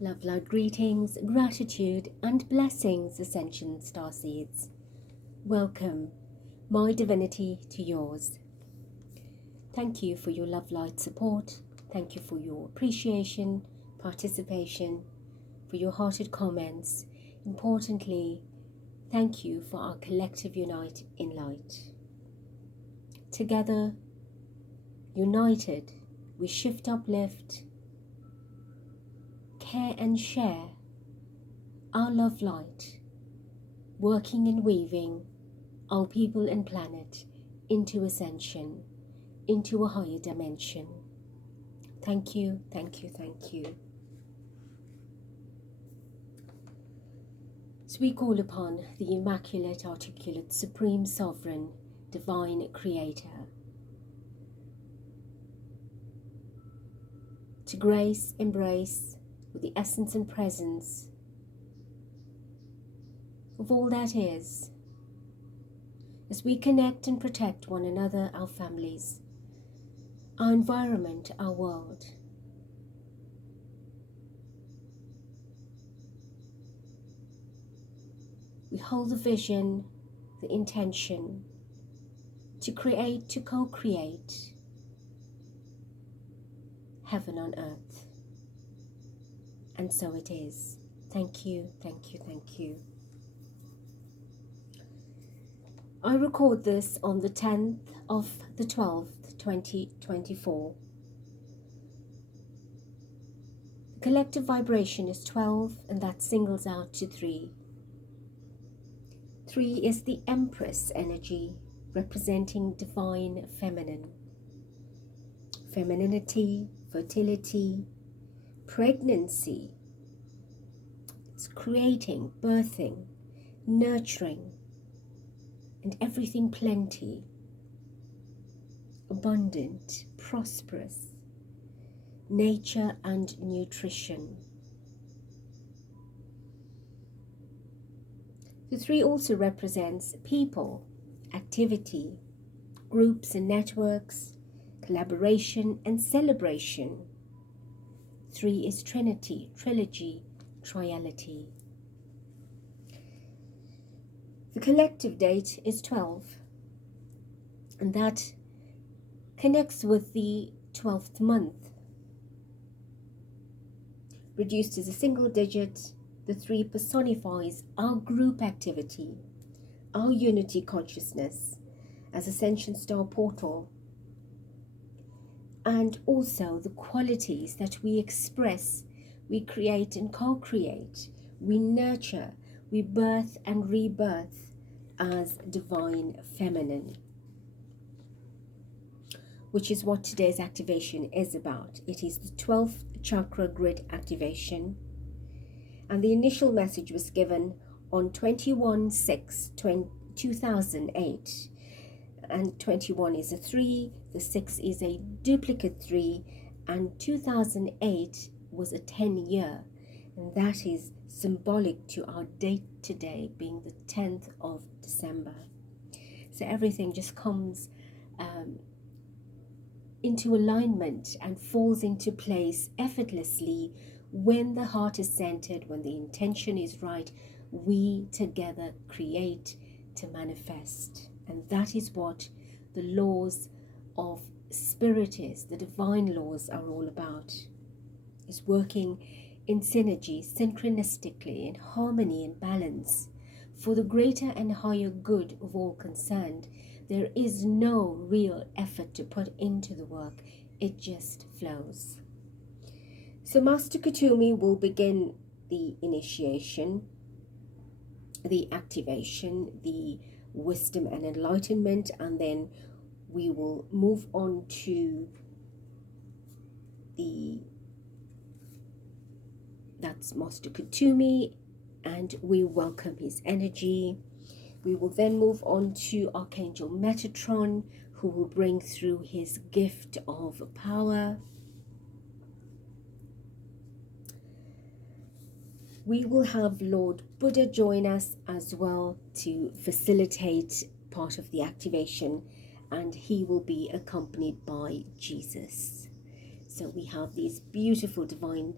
Love, light, greetings, gratitude and blessings, Ascension Starseeds. Welcome, my divinity, to yours. Thank you for your love, light support. Thank you for your appreciation, participation, for your hearted comments. Importantly, thank you for our collective unite in light. Together, united, we shift, uplift, care and share our love light, working and weaving our people and planet into ascension, into a higher dimension. Thank you, thank you, thank you. So we call upon the Immaculate, Articulate, Supreme Sovereign, Divine Creator to grace, embrace with the essence and presence of all that is, as we connect and protect one another, our families, our environment, our world. We hold the vision, the intention to create, to co-create heaven on earth. And so it is. Thank you, thank you, thank you. I record this on the 10th of the 12th, 2024. The collective vibration is 12, and that singles out to 3. 3 is the Empress energy, representing divine feminine. Femininity, fertility, pregnancy. It's creating, birthing, nurturing, and everything plenty, abundant, prosperous, nature and nutrition. The 3 also represents people, activity, groups and networks, collaboration and celebration. 3 is Trinity, trilogy, triality. The collective date is 12, and that connects with the 12th month. Reduced as a single digit, the 3 personifies our group activity, our unity consciousness as Ascension Star Portal, and also the qualities that we express, we create and co-create, we nurture, we birth and rebirth as divine feminine, which is what today's activation is about. It is the 12th chakra grid activation, and the initial message was given on 21/6/2008, and 21 is a 3, the 6 is a duplicate 3, and 2008 was a 10-year, and that is symbolic to our date today being the 10th of December. So everything just comes into alignment and falls into place effortlessly when the heart is centered, when the intention is right. We together create to manifest, and that is what the laws of spirit is, the divine laws are all about, is working in synergy, synchronistically, in harmony and balance for the greater and higher good of all concerned. There is no real effort to put into the work, it just flows. So Master Kuthumi will begin the initiation, the activation, the wisdom and enlightenment, and then we will move on to that's Master Kuthumi, and we welcome his energy. We will then move on to Archangel Metatron, who will bring through his gift of power. We will have Lord Buddha join us as well to facilitate part of the activation, and he will be accompanied by Jesus. So we have these beautiful divine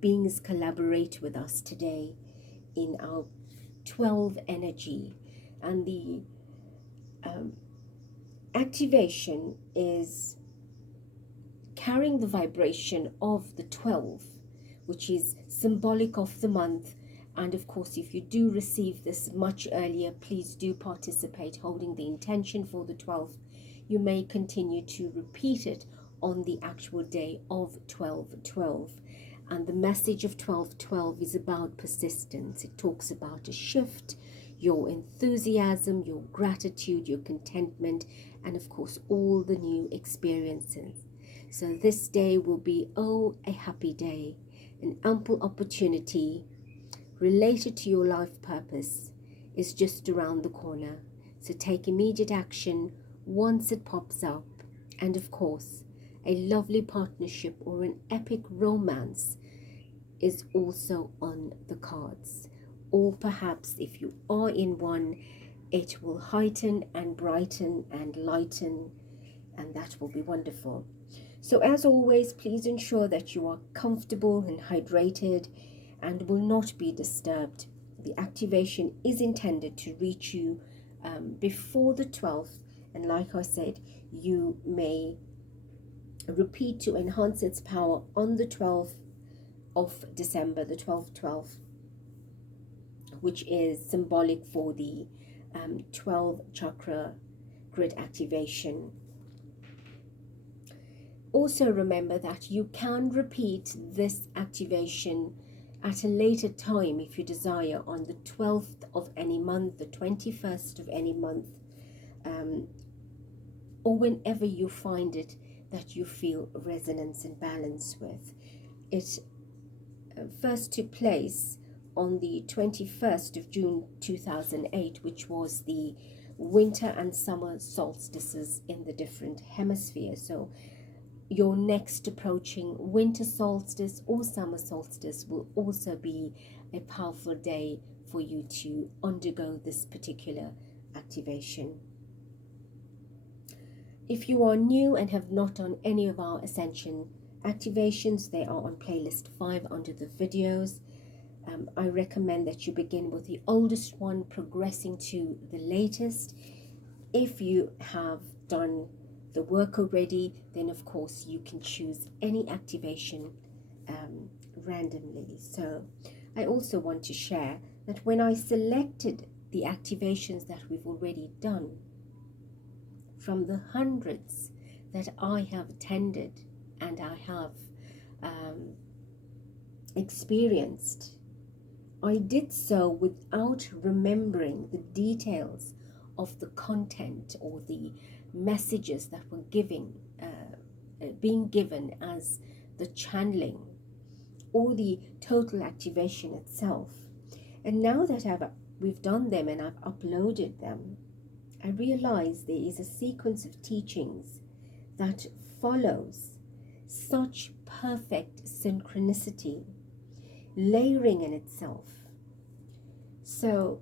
beings collaborate with us today in our 12 energy. And the activation is carrying the vibration of the 12, which is symbolic of the month. And of course, if you do receive this much earlier, please do participate, holding the intention for the 12th. You may continue to repeat it on the actual day of 12/12. And the message of 12/12 is about persistence. It talks about a shift, your enthusiasm, your gratitude, your contentment, and of course, all the new experiences. So this day will be, a happy day, an ample opportunity related to your life purpose is just around the corner. So take immediate action once it pops up. And of course, a lovely partnership or an epic romance is also on the cards. Or perhaps if you are in one, it will heighten and brighten and lighten, and that will be wonderful. So as always, please ensure that you are comfortable and hydrated and will not be disturbed. The activation is intended to reach you before the 12th, and like I said, you may repeat to enhance its power on the 12th of December, the 12/12, which is symbolic for the 12 chakra grid activation. Also remember that you can repeat this activation at a later time if you desire, on the 12th of any month, the 21st of any month, or whenever you find it that you feel resonance and balance with. It first took place on the 21st of June 2008, which was the winter and summer solstices in the different hemispheres. So your next approaching winter solstice or summer solstice will also be a powerful day for you to undergo this particular activation. If you are new and have not done any of our Ascension activations, they are on playlist 5 under the videos. I recommend that you begin with the oldest one, progressing to the latest. If you have done the work already, then of course you can choose any activation randomly. So I also want to share that when I selected the activations that we've already done from the hundreds that I have attended and I have experienced, I did so without remembering the details of the content or the messages that were being given as the channeling or the total activation itself. And now that we've done them and I've uploaded them, I realize there is a sequence of teachings that follows such perfect synchronicity, layering in itself. So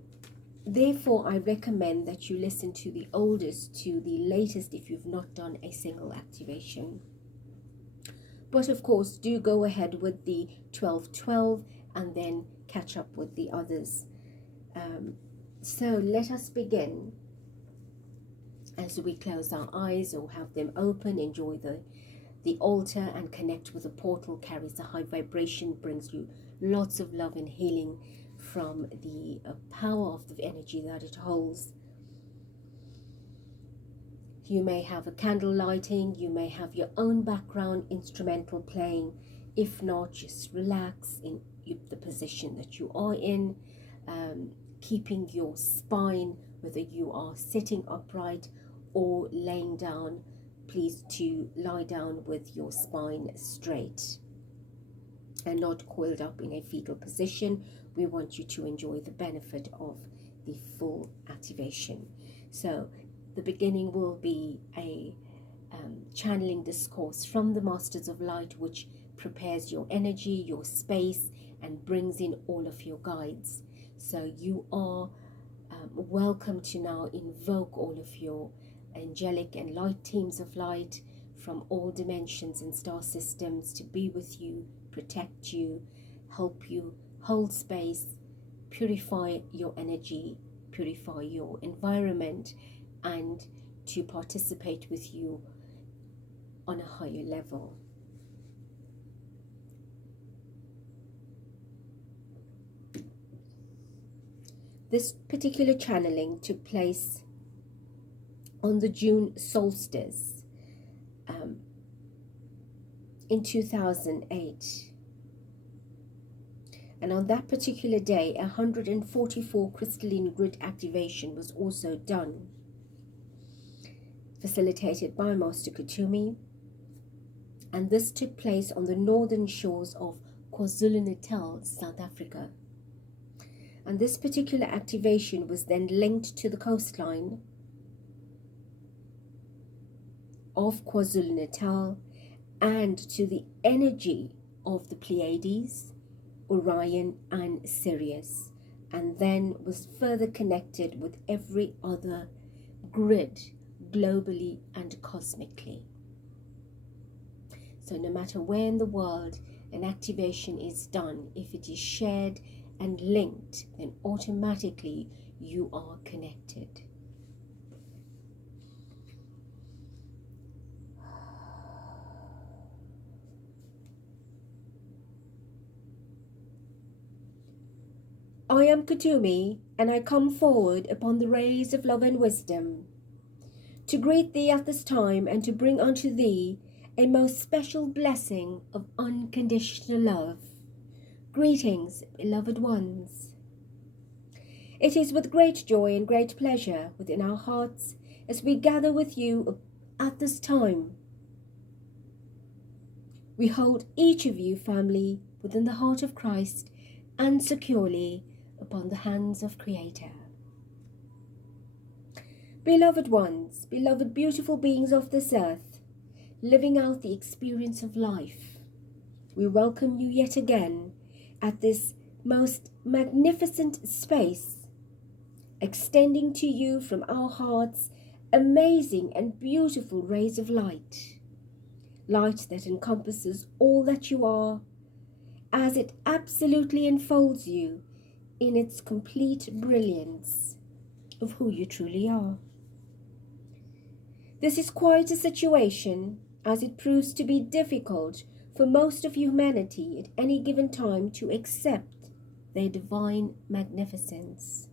therefore, I recommend that you listen to the oldest to the latest if you've not done a single activation. But of course, do go ahead with the 12/12 and then catch up with the others. So let us begin. As we close our eyes or have them open, enjoy the altar and connect with the portal. Carries a high vibration, brings you lots of love and healing from the power of the energy that it holds. You may have a candle lighting, you may have your own background instrumental playing. If not, just relax in the position that you are in, keeping your spine, whether you are sitting upright or laying down, please to lie down with your spine straight and not coiled up in a fetal position. We want you to enjoy the benefit of the full activation. So the beginning will be a channeling discourse from the Masters of Light, which prepares your energy, your space, and brings in all of your guides. So you are welcome to now invoke all of your angelic and light teams of light from all dimensions and star systems to be with you, protect you, help you hold space, purify your energy, purify your environment, and to participate with you on a higher level. This particular channeling took place on the June solstice in 2008. And on that particular day, 144 crystalline grid activation was also done, facilitated by Master Kuthumi. And this took place on the northern shores of KwaZulu-Natal, South Africa. And this particular activation was then linked to the coastline of KwaZulu-Natal and to the energy of the Pleiades, Orion and Sirius, and then was further connected with every other grid globally and cosmically. So no matter where in the world an activation is done, if it is shared and linked, then automatically you are connected. I am Kuthumi, and I come forward upon the rays of love and wisdom, to greet thee at this time and to bring unto thee a most special blessing of unconditional love. Greetings, beloved ones. It is with great joy and great pleasure within our hearts as we gather with you at this time. We hold each of you firmly within the heart of Christ and securely upon the hands of Creator. Beloved ones, beloved beautiful beings of this earth, living out the experience of life, we welcome you yet again at this most magnificent space, extending to you from our hearts amazing and beautiful rays of light, light that encompasses all that you are, as it absolutely enfolds you in its complete brilliance of who you truly are. This is quite a situation, as it proves to be difficult for most of humanity at any given time to accept their divine magnificence.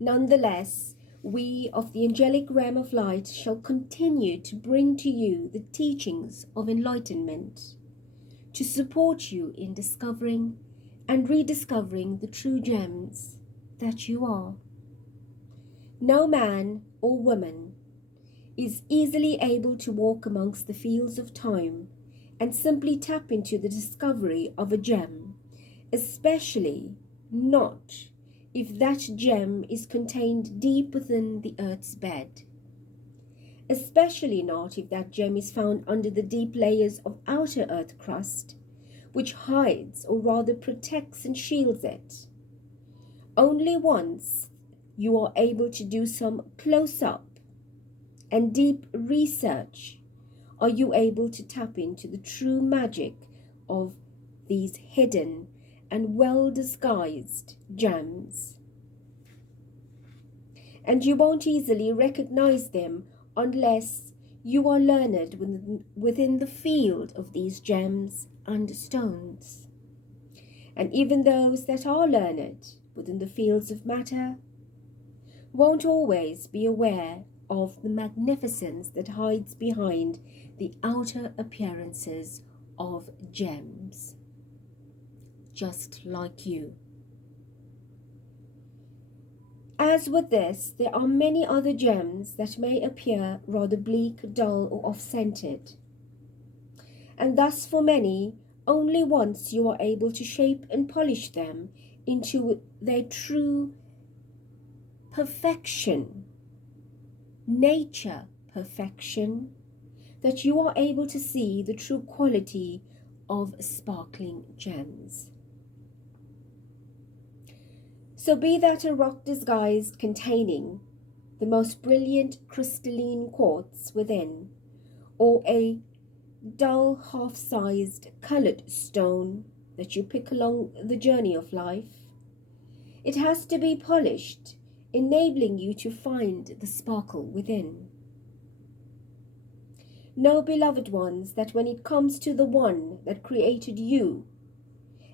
Nonetheless, we of the angelic realm of light shall continue to bring to you the teachings of enlightenment, to support you in discovering and rediscovering the true gems that you are. No man or woman is easily able to walk amongst the fields of time and simply tap into the discovery of a gem, especially not if that gem is contained deep within the earth's bed, especially not if that gem is found under the deep layers of outer earth crust, which hides or rather protects and shields it. Only once you are able to do some close-up and deep research are you able to tap into the true magic of these hidden and well-disguised gems. And you won't easily recognize them unless you are learned within the field of these gems and stones. And even those that are learned within the fields of matter won't always be aware of the magnificence that hides behind the outer appearances of gems, just like you. As with this, there are many other gems that may appear rather bleak, dull, or off-centered. And thus for many, only once you are able to shape and polish them into their true perfection, nature perfection, that you are able to see the true quality of sparkling gems. So be that a rock disguised containing the most brilliant crystalline quartz within, or a dull, half-sized, coloured stone that you pick along the journey of life. It has to be polished, enabling you to find the sparkle within. Know, beloved ones, that when it comes to the one that created you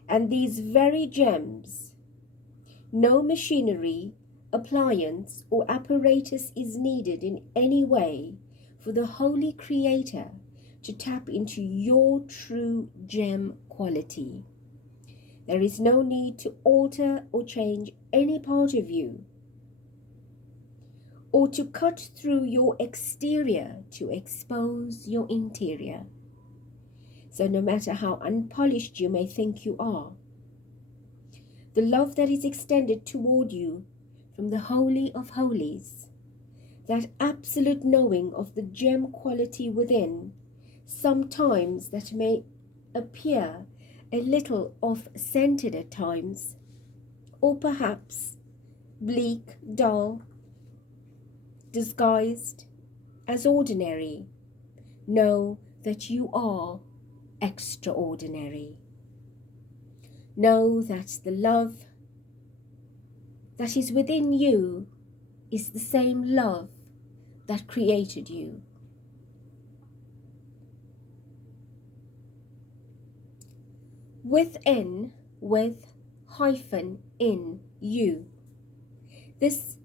and these very gems, no machinery, appliance, or apparatus is needed in any way for the Holy Creator to tap into your true gem quality. There is no need to alter or change any part of you, or to cut through your exterior to expose your interior. So no matter how unpolished you may think you are, the love that is extended toward you from the Holy of Holies, that absolute knowing of the gem quality within, sometimes that may appear a little off-centered at times, or perhaps bleak, dull, disguised as ordinary, know that you are extraordinary. Know that the love that is within you is the same love that created you. Within, with hyphen in you. This,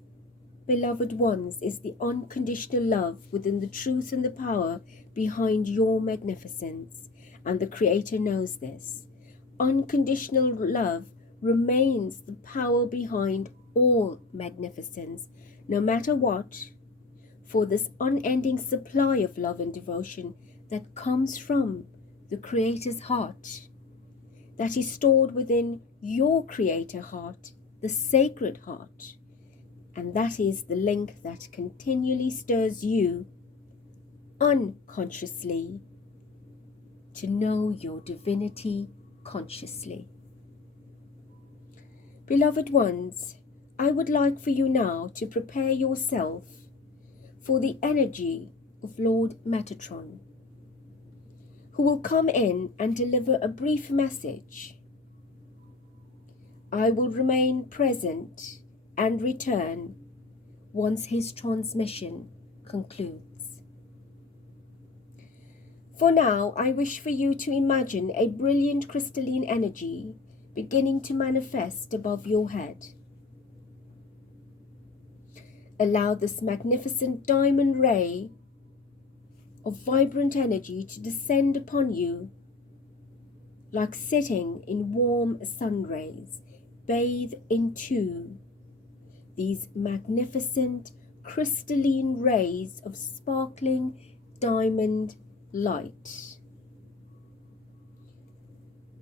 beloved ones, is the unconditional love within the truth and the power behind your magnificence, and the Creator knows this. Unconditional love remains the power behind all magnificence, no matter what, for this unending supply of love and devotion that comes from the Creator's heart, that is stored within your Creator heart, the sacred heart. And that is the link that continually stirs you unconsciously to know your divinity consciously. Beloved ones, I would like for you now to prepare yourself for the energy of Lord Metatron, who will come in and deliver a brief message. I will remain present and return once his transmission concludes. For now, I wish for you to imagine a brilliant crystalline energy beginning to manifest above your head. Allow this magnificent diamond ray of vibrant energy to descend upon you like sitting in warm sun rays. Bathe into these magnificent crystalline rays of sparkling diamond light.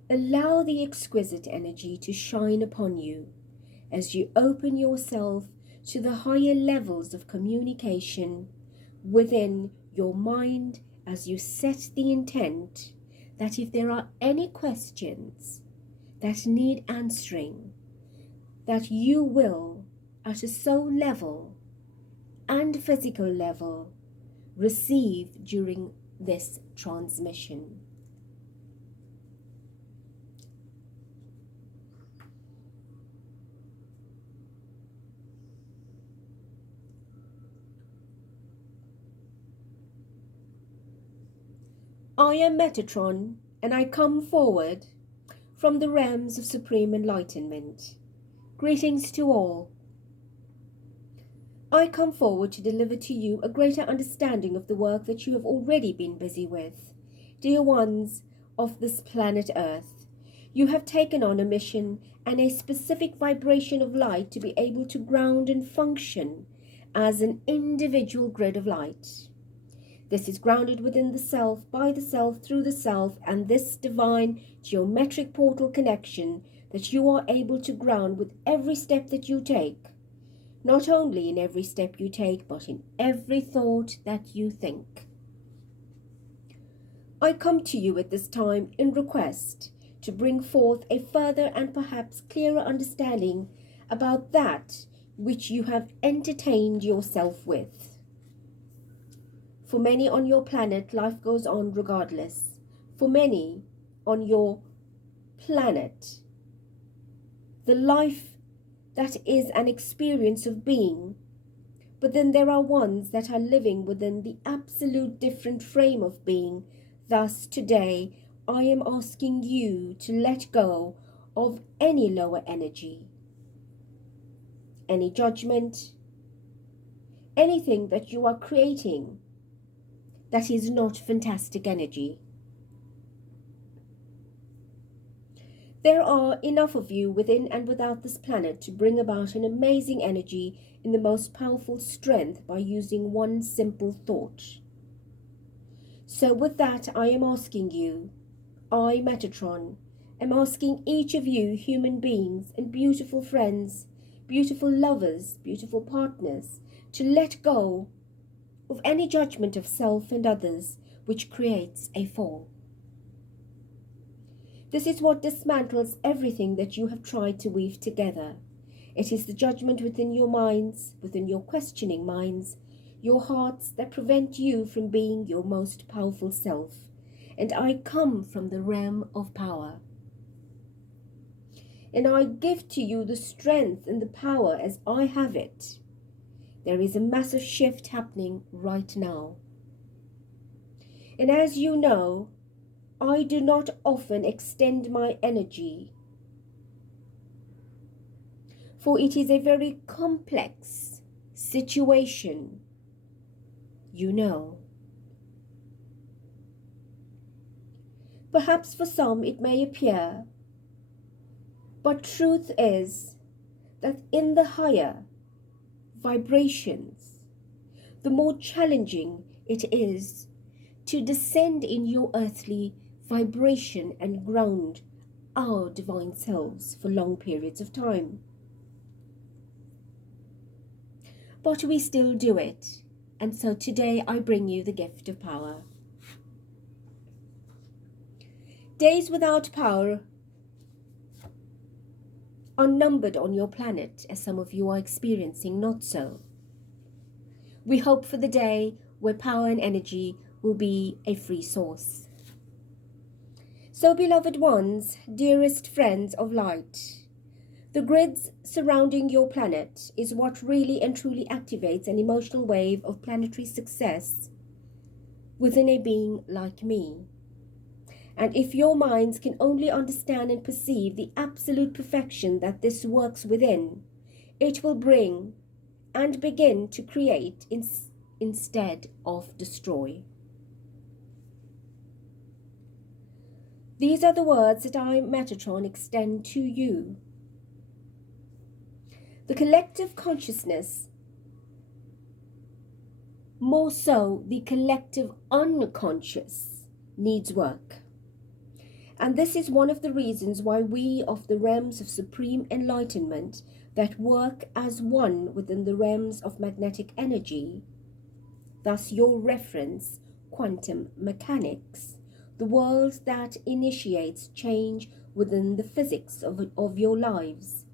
Allow the exquisite energy to shine upon you as you open yourself to the higher levels of communication within your mind, as you set the intent that if there are any questions that need answering, that you will, at a soul level and physical level, receive during this transmission. I am Metatron, and I come forward from the realms of supreme enlightenment. Greetings to all. I come forward to deliver to you a greater understanding of the work that you have already been busy with. Dear ones of this planet Earth, you have taken on a mission and a specific vibration of light to be able to ground and function as an individual grid of light. This is grounded within the self, by the self, through the self, and this divine geometric portal connection that you are able to ground with every step that you take. Not only in every step you take, but in every thought that you think. I come to you at this time in request to bring forth a further and perhaps clearer understanding about that which you have entertained yourself with. For many on your planet, life goes on regardless. For many on your planet, the life that is an experience of being, but then there are ones that are living within the absolute different frame of being. Thus, today, I am asking you to let go of any lower energy, any judgment, anything that you are creating that is not fantastic energy. There are enough of you within and without this planet to bring about an amazing energy in the most powerful strength by using one simple thought. So with that, I am asking you, I, Metatron, am asking each of you human beings and beautiful friends, beautiful lovers, beautiful partners, to let go of any judgment of self and others which creates a fall. This is what dismantles everything that you have tried to weave together. It is the judgment within your minds, within your questioning minds, your hearts that prevent you from being your most powerful self. And I come from the realm of power. And I give to you the strength and the power as I have it. There is a massive shift happening right now. And as you know, I do not often extend my energy, for it is a very complex situation, you know. Perhaps for some it may appear, but truth is that in the higher vibrations, the more challenging it is to descend in your earthly vibration and ground our divine selves for long periods of time. But we still do it, and so today I bring you the gift of power. Days without power are numbered on your planet, as some of you are experiencing not so. We hope for the day where power and energy will be a free source. So, beloved ones, dearest friends of light, the grids surrounding your planet is what really and truly activates an emotional wave of planetary success within a being like me. And if your minds can only understand and perceive the absolute perfection that this works within, it will bring and begin to create instead of destroy. These are the words that I, Metatron, extend to you. The collective consciousness, more so the collective unconscious, needs work. And this is one of the reasons why we of the realms of supreme enlightenment that work as one within the realms of magnetic energy, thus your reference, quantum mechanics, the world that initiates change within the physics of your lives.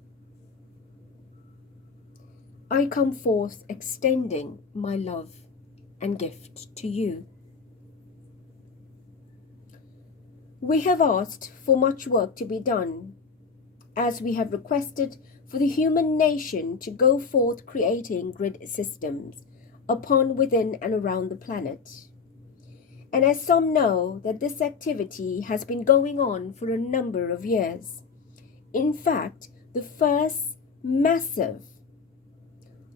I come forth extending my love and gift to you. We have asked for much work to be done, as we have requested for the human nation to go forth creating grid systems upon, within, and around the planet. And as some know that this activity has been going on for a number of years. In fact, the first massive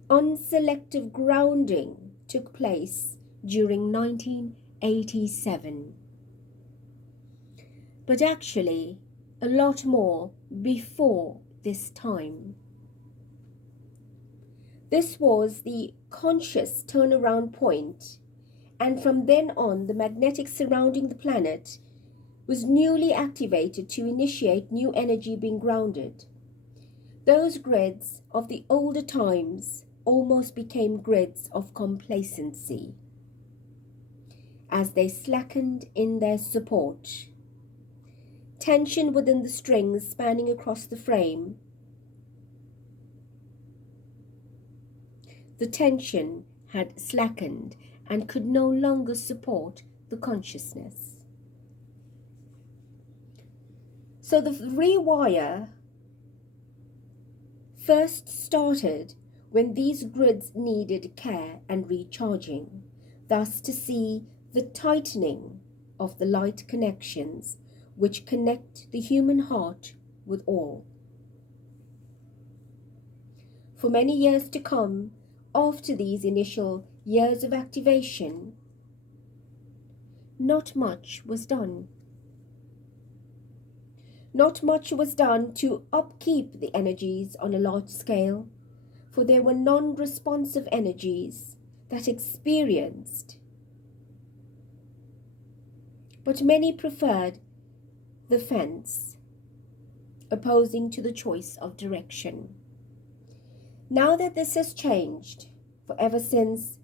unselective grounding took place during 1987. But actually, a lot more before this time. This was the conscious turnaround point, and from then on, the magnetic surrounding the planet was newly activated to initiate new energy being grounded. Those grids of the older times almost became grids of complacency, as they slackened in their support. Tension within the strings spanning across the frame. The tension had slackened, and could no longer support the consciousness. So the rewire first started when these grids needed care and recharging, thus to see the tightening of the light connections which connect the human heart with all. For many years to come, after these initial years of activation, not much was done. Not much was done to upkeep the energies on a large scale, for there were non-responsive energies that experienced. But many preferred the fence, opposing to the choice of direction. Now that this has changed, for ever since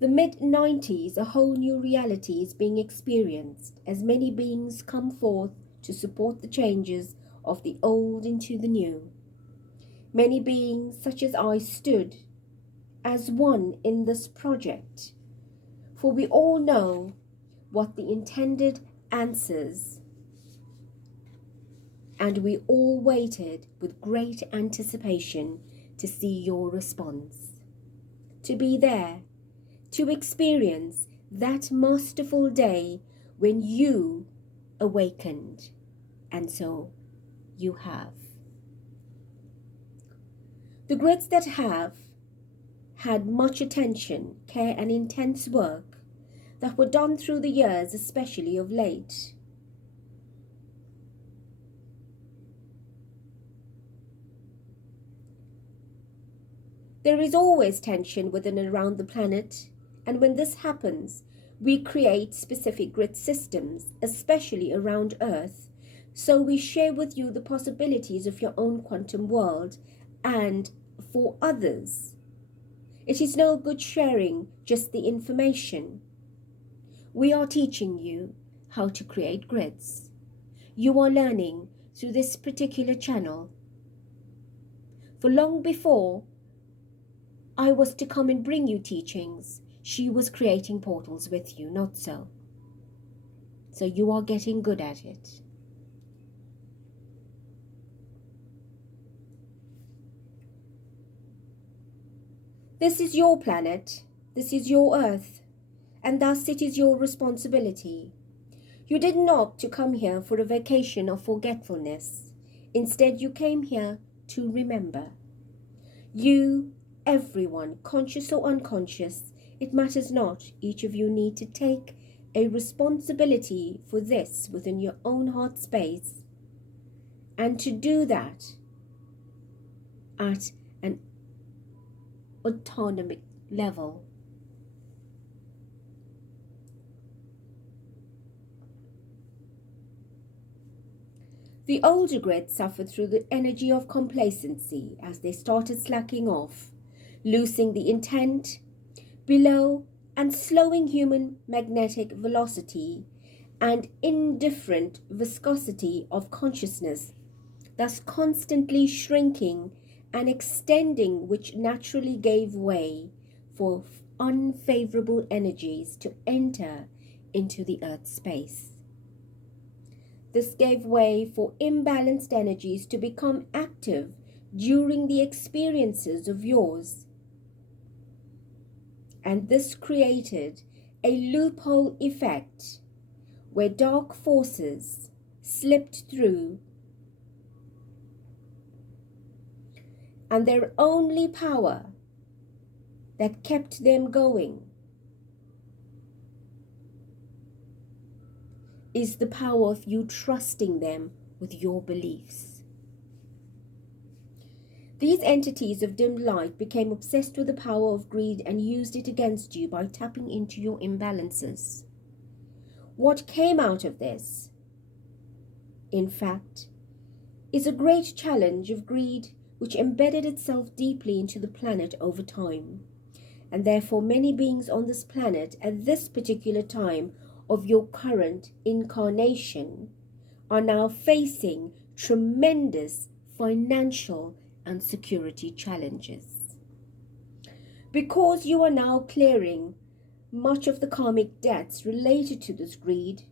the mid-90s, a whole new reality is being experienced as many beings come forth to support the changes of the old into the new. Many beings, such as I, stood as one in this project, for we all know what the intended answers, and we all waited with great anticipation to see your response, to be there, to experience that masterful day when you awakened. And so you have. The grids that have had much attention, care and intense work that were done through the years, especially of late. There is always tension within and around the planet, and when this happens, we create specific grid systems, especially around Earth, so we share with you the possibilities of your own quantum world and for others. It is no good sharing just the information. We are teaching you how to create grids. You are learning through this particular channel. For long before I was to come and bring you teachings, she was creating portals with you, not so. So you are getting good at it. This is your planet, this is your Earth, and thus it is your responsibility. You didn't opt to come here for a vacation of forgetfulness. Instead, you came here to remember. You, everyone, conscious or unconscious, it matters not, each of you need to take a responsibility for this within your own heart space, and to do that at an autonomic level. The older grids suffered through the energy of complacency as they started slacking off, losing the intent below and slowing human magnetic velocity and indifferent viscosity of consciousness, thus constantly shrinking and extending, which naturally gave way for unfavorable energies to enter into the Earth space. This gave way for imbalanced energies to become active during the experiences of yours. And this created a loophole effect where dark forces slipped through, and their only power that kept them going is the power of you trusting them with your beliefs. These entities of dim light became obsessed with the power of greed and used it against you by tapping into your imbalances. What came out of this, in fact, is a great challenge of greed which embedded itself deeply into the planet over time. And therefore many beings on this planet at this particular time of your current incarnation are now facing tremendous financial and security challenges. Because you are now clearing much of the karmic debts related to this greed.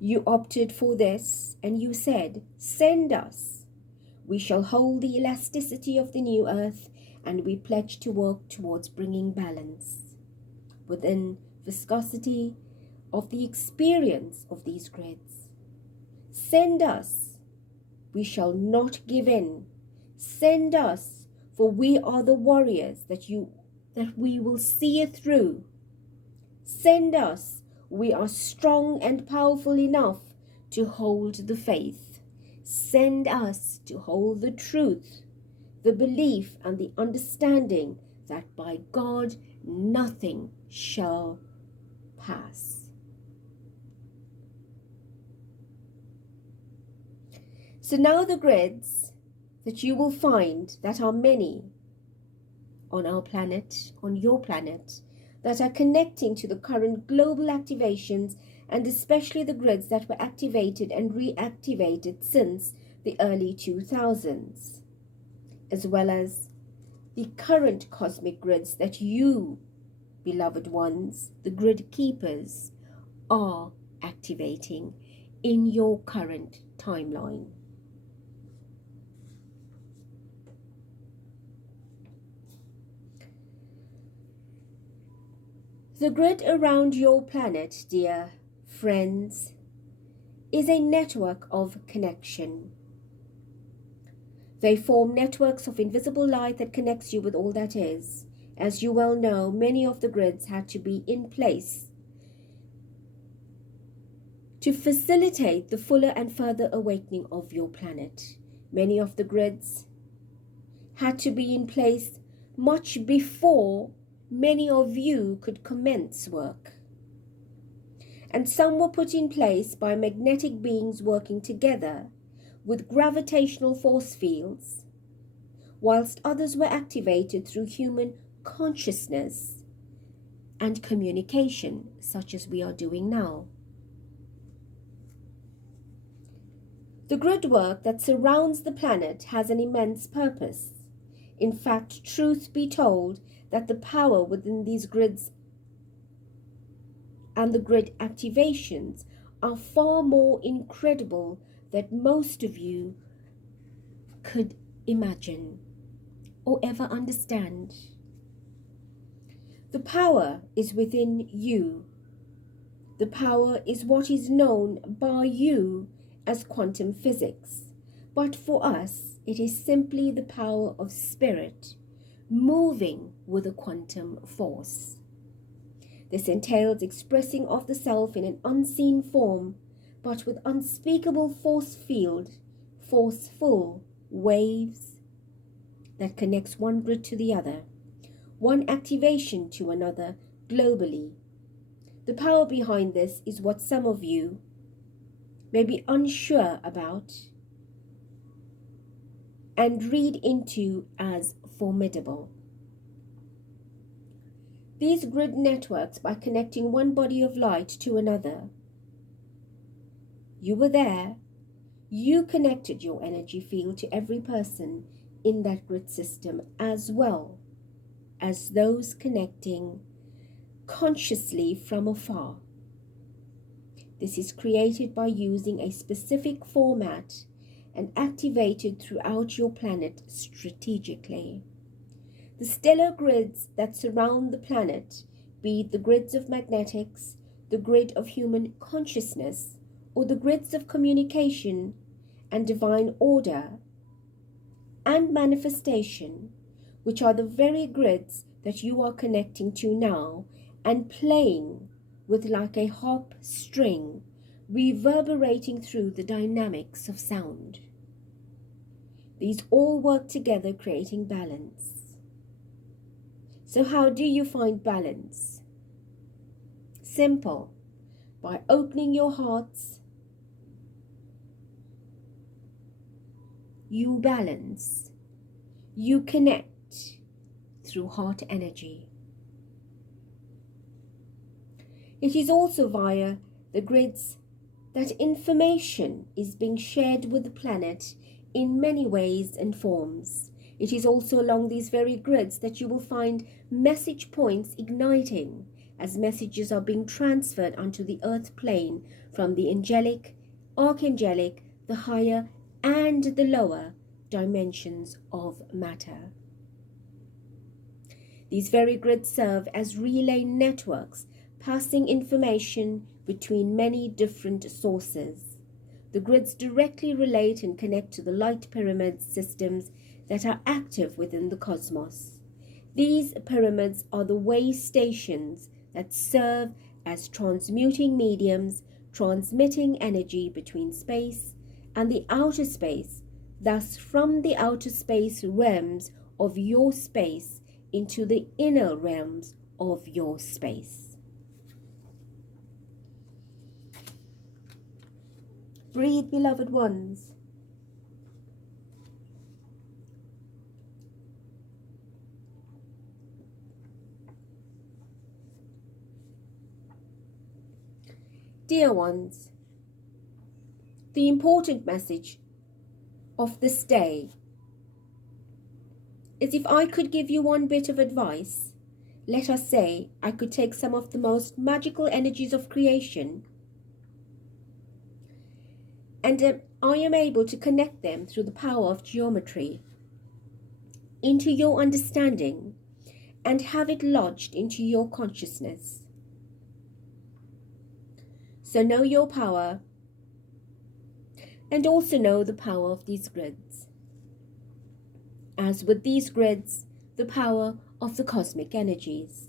You opted for this and you said, send us. We shall hold the elasticity of the new earth, and we pledge to work towards bringing balance within viscosity of the experience of these grids. Send us. We shall not give in. Send us, for we are the warriors that we will see it through. Send us. We are strong and powerful enough to hold the faith. Send us to hold the truth, the belief and the understanding that by God nothing shall pass. So now the grids that you will find, that are many on our planet, on your planet, that are connecting to the current global activations, and especially the grids that were activated and reactivated since the early 2000s, as well as the current cosmic grids that you, beloved ones, the grid keepers, are activating in your current timeline. The grid around your planet, dear friends, is a network of connection. They form networks of invisible light that connects you with all that is. As you well know, many of the grids had to be in place to facilitate the fuller and further awakening of your planet. Many of the grids had to be in place much before many of you could commence work. And some were put in place by magnetic beings working together with gravitational force fields, whilst others were activated through human consciousness and communication, such as we are doing now. The grid work that surrounds the planet has an immense purpose. In fact, truth be told, that the power within these grids and the grid activations are far more incredible than most of you could imagine or ever understand. The power is within you. The power is what is known by you as quantum physics. But for us, it is simply the power of spirit moving with a quantum force. This entails expressing of the self in an unseen form, but with unspeakable forceful waves that connects one grid to the other, one activation to another globally. The power behind this is what some of you may be unsure about and read into as formidable. These grid networks, by connecting one body of light to another, you were there, you connected your energy field to every person in that grid system, as well as those connecting consciously from afar. This is created by using a specific format and activated throughout your planet strategically. The stellar grids that surround the planet, be it the grids of magnetics, the grid of human consciousness, or the grids of communication and divine order and manifestation, which are the very grids that you are connecting to now and playing with like a harp string, reverberating through the dynamics of sound. These all work together, creating balance. So how do you find balance? Simple. By opening your hearts, you balance, you connect through heart energy. It is also via the grids that information is being shared with the planet in many ways and forms. It is also along these very grids that you will find message points igniting as messages are being transferred onto the earth plane from the angelic, archangelic, the higher and the lower dimensions of matter. These very grids serve as relay networks, passing information between many different sources. The grids directly relate and connect to the light pyramid systems that are active within the cosmos. These pyramids are the way stations that serve as transmuting mediums, transmitting energy between space and the outer space, thus from the outer space realms of your space into the inner realms of your space. Breathe, beloved ones. Dear ones, the important message of this day is, if I could give you one bit of advice, let us say I could take some of the most magical energies of creation and I am able to connect them through the power of geometry into your understanding and have it lodged into your consciousness. So know your power and also know the power of these grids. As with these grids, the power of the cosmic energies.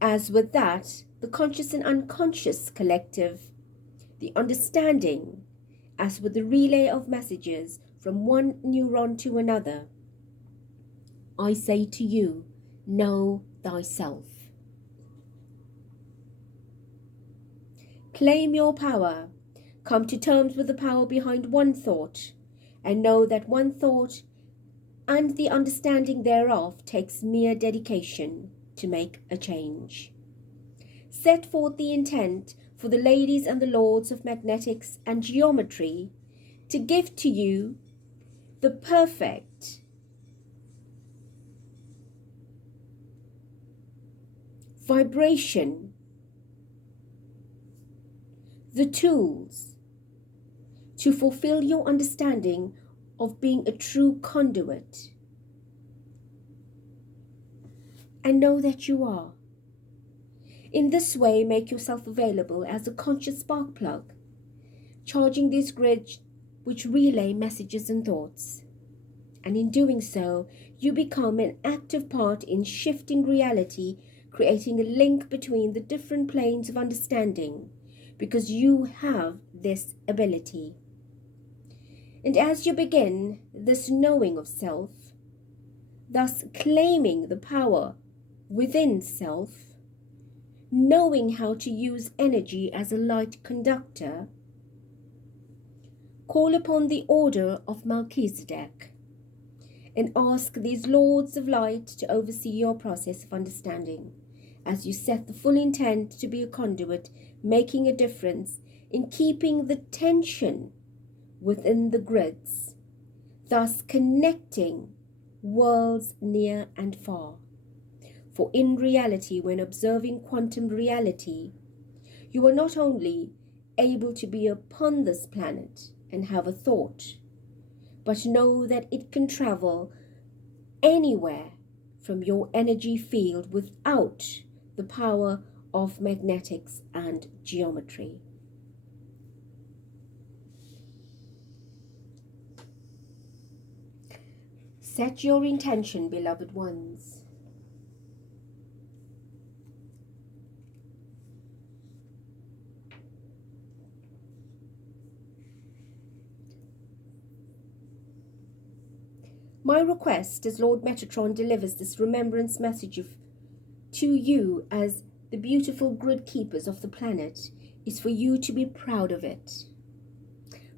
As with that, the conscious and unconscious collective, the understanding, as with the relay of messages from one neuron to another. I say to you, know thyself. Claim your power. Come to terms with the power behind one thought, and know that one thought and the understanding thereof takes mere dedication to make a change. Set forth the intent for the ladies and the lords of magnetics and geometry to give to you the perfect vibration, the tools to fulfill your understanding of being a true conduit. And know that you are. In this way, make yourself available as a conscious spark plug, charging these grids which relay messages and thoughts. And in doing so, you become an active part in shifting reality, creating a link between the different planes of understanding, because you have this ability. And as you begin this knowing of self, thus claiming the power within self, knowing how to use energy as a light conductor, call upon the order of Melchizedek and ask these lords of light to oversee your process of understanding as you set the full intent to be a conduit, making a difference in keeping the tension within the grids, thus connecting worlds near and far. For in reality, when observing quantum reality, you are not only able to be upon this planet and have a thought, but know that it can travel anywhere from your energy field without the power of magnetics and geometry. Set your intention, beloved ones. My request, as Lord Metatron delivers this remembrance message to you as the beautiful grid keepers of the planet, is for you to be proud of it.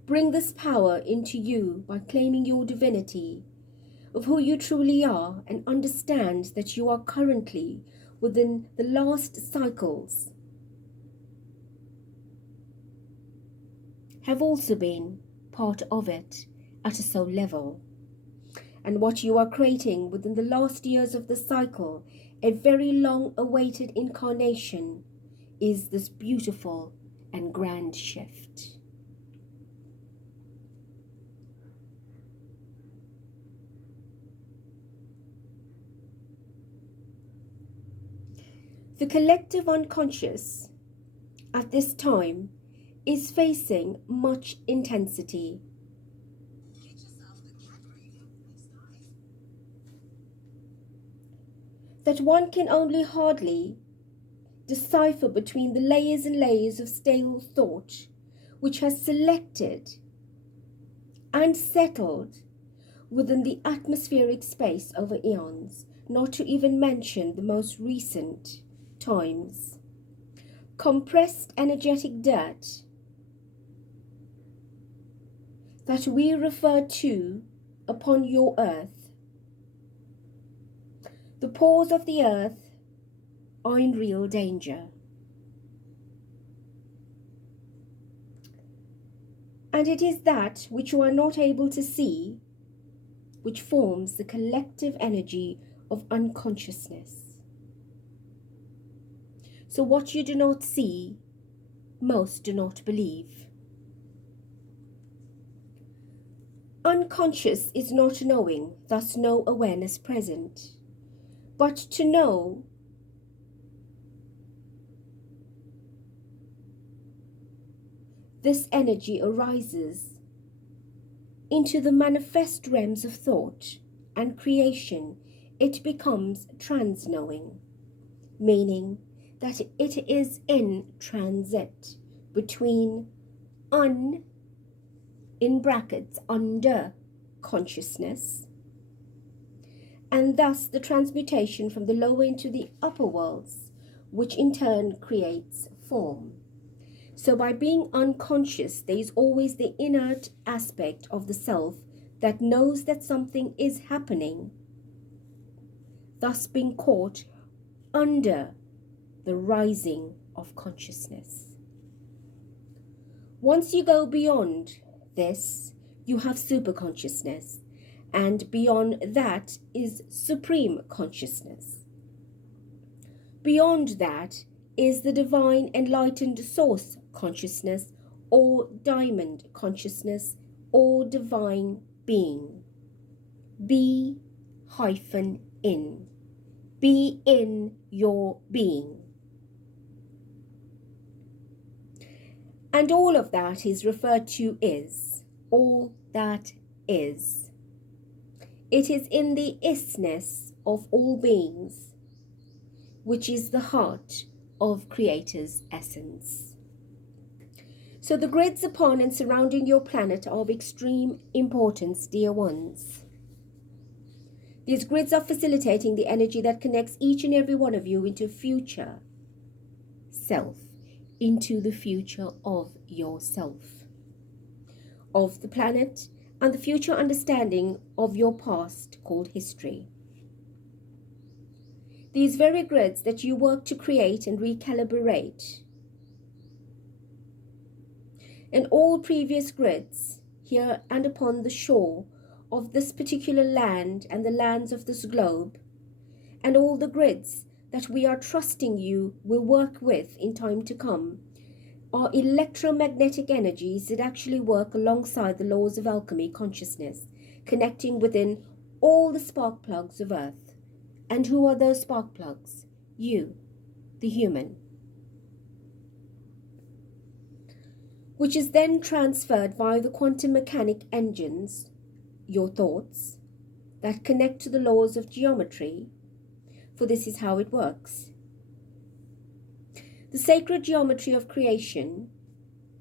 Bring this power into you by claiming your divinity, of who you truly are, and understand that you are currently within the last cycles, have also been part of it, at a soul level. And what you are creating within the last years of the cycle, a very long awaited incarnation, is this beautiful and grand shift. The collective unconscious at this time is facing much intensity. That one can only hardly decipher between the layers and layers of stale thought which has selected and settled within the atmospheric space over eons, not to even mention the most recent times. Compressed energetic dirt that we refer to upon your earth. The pores of the earth are in real danger. And it is that which you are not able to see which forms the collective energy of unconsciousness. So what you do not see, most do not believe. Unconscious is not knowing, thus no awareness present. But to know this energy arises into the manifest realms of thought and creation. It becomes trans-knowing, meaning that it is in transit between in brackets, under consciousness, and thus the transmutation from the lower into the upper worlds, which in turn creates form. So by being unconscious, there is always the inert aspect of the self that knows that something is happening, thus being caught under the rising of consciousness. Once you go beyond this, you have superconsciousness, and beyond that is supreme consciousness. Beyond that is the divine enlightened source consciousness, or diamond consciousness, or divine being. Be-in. Be in your being. And all of that is referred to as all that is. It is in the isness of all beings, which is the heart of Creator's essence. So the grids upon and surrounding your planet are of extreme importance, dear ones. These grids are facilitating the energy that connects each and every one of you into future self, into the future of yourself, of the planet, and the future understanding of your past called history. These very grids that you work to create and recalibrate, and all previous grids here and upon the shore of this particular land and the lands of this globe, and all the grids that we are trusting you will work with in time to come, are electromagnetic energies that actually work alongside the laws of alchemy consciousness, connecting within all the spark plugs of Earth. And who are those spark plugs? You, the human. Which is then transferred via the quantum mechanic engines, your thoughts, that connect to the laws of geometry, for this is how it works. The sacred geometry of creation,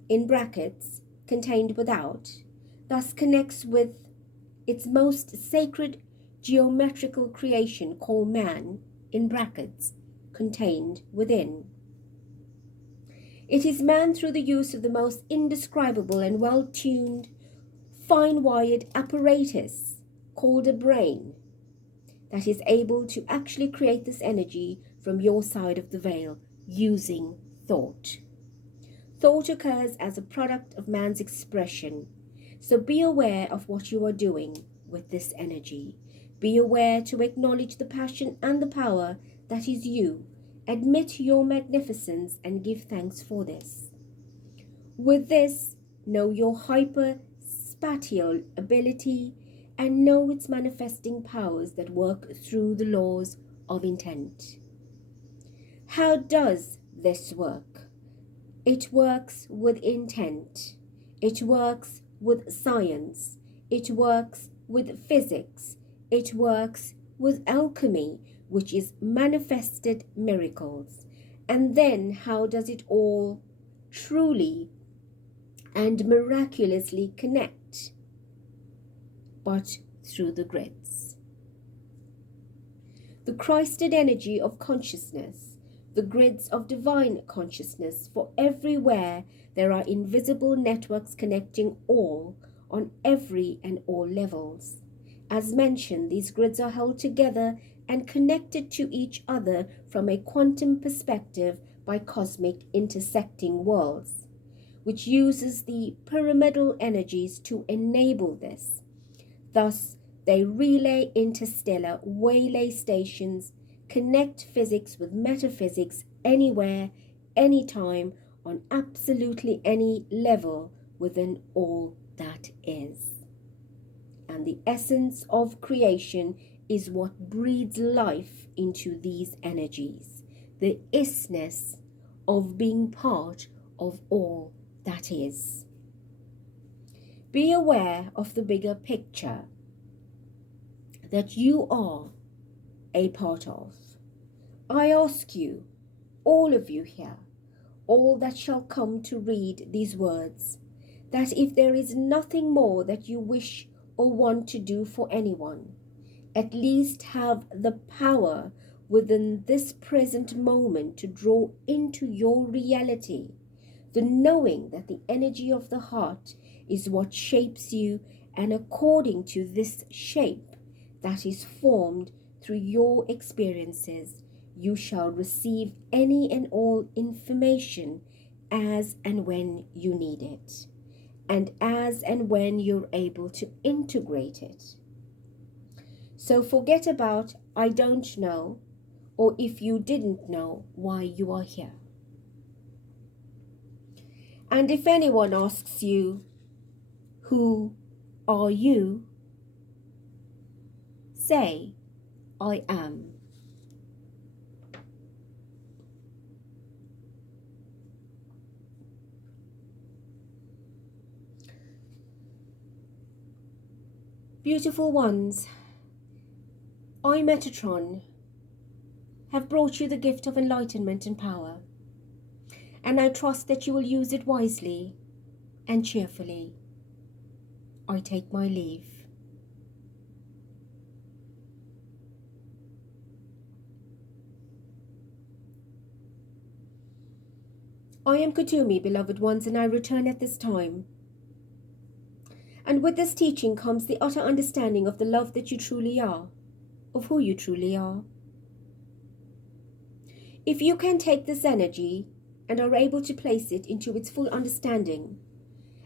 in brackets, contained without, thus connects with its most sacred geometrical creation called man, in brackets, contained within. It is man through the use of the most indescribable and well-tuned, fine-wired apparatus called a brain that is able to actually create this energy from your side of the veil using thought. Thought occurs as a product of man's expression. So be aware of what you are doing with this energy. Be aware to acknowledge the passion and the power that is you. Admit your magnificence and give thanks for this. With this, know your hyperspatial ability and know its manifesting powers that work through the laws of intent. How does this work? It works with intent. It works with science. It works with physics. It works with alchemy, which is manifested miracles. And then how does it all truly and miraculously connect? But through the grids. The Christed energy of consciousness, the grids of divine consciousness, for everywhere there are invisible networks connecting all on every and all levels. As mentioned, these grids are held together and connected to each other from a quantum perspective by cosmic intersecting worlds, which uses the pyramidal energies to enable this. Thus, they relay interstellar waylay stations, connect physics with metaphysics anywhere, anytime, on absolutely any level within all that is. And the essence of creation is what breathes life into these energies, the isness of being part of all that is. Be aware of the bigger picture that you are a part of. I ask you, all of you here, all that shall come to read these words, that if there is nothing more that you wish or want to do for anyone, at least have the power within this present moment to draw into your reality the knowing that the energy of the heart is what shapes you, and according to this shape that is formed through your experiences, you shall receive any and all information as and when you need it, and as and when you're able to integrate it. So forget about I don't know, or if you didn't know why you are here. And if anyone asks you, who are you? Say, I am. Beautiful ones, I, Metatron, have brought you the gift of enlightenment and power, and I trust that you will use it wisely and cheerfully. I take my leave. I am Kuthumi, beloved ones, and I return at this time. And with this teaching comes the utter understanding of the love that you truly are, of who you truly are. If you can take this energy and are able to place it into its full understanding,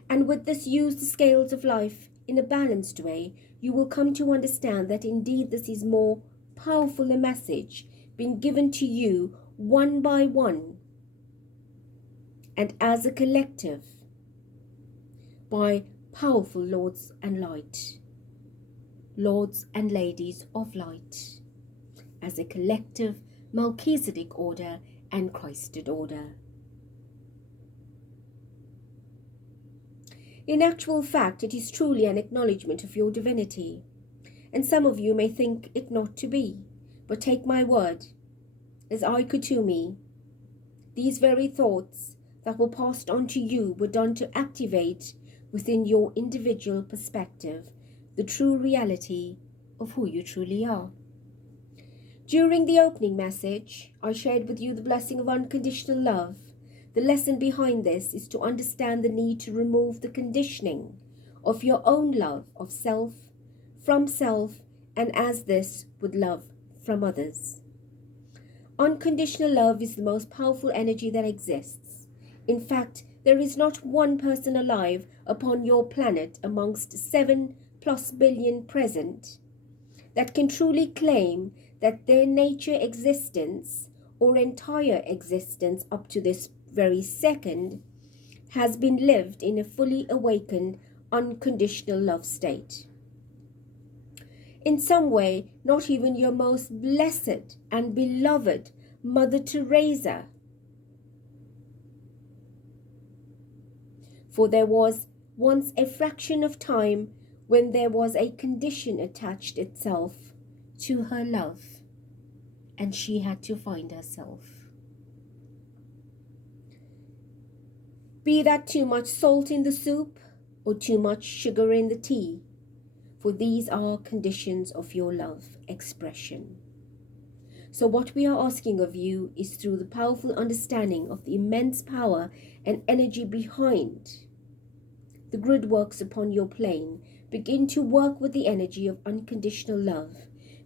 and with this use the scales of life in a balanced way, you will come to understand that indeed this is more powerful a message being given to you one by one and as a collective by powerful lords and light, lords and ladies of light, as a collective Melchizedek order and Christed order. In actual fact, it is truly an acknowledgement of your divinity, and some of you may think it not to be, but take my word, as I, Kuthumi, these very thoughts that were passed on to you were done to activate within your individual perspective the true reality of who you truly are. During the opening message, I shared with you the blessing of unconditional love. The lesson behind this is to understand the need to remove the conditioning of your own love of self, from self, and as this with love from others. Unconditional love is the most powerful energy that exists. In fact, There is not one person alive upon your planet amongst 7+ billion present that can truly claim that their nature existence or entire existence up to this very second has been lived in a fully awakened, unconditional love state. In some way, not even your most blessed and beloved Mother Teresa. For there was once a fraction of time when there was a condition attached itself to her love, and she had to find herself. Be that too much salt in the soup or too much sugar in the tea, for these are conditions of your love expression. So what we are asking of you is, through the powerful understanding of the immense power and energy behind the grid works upon your plane, begin to work with the energy of unconditional love.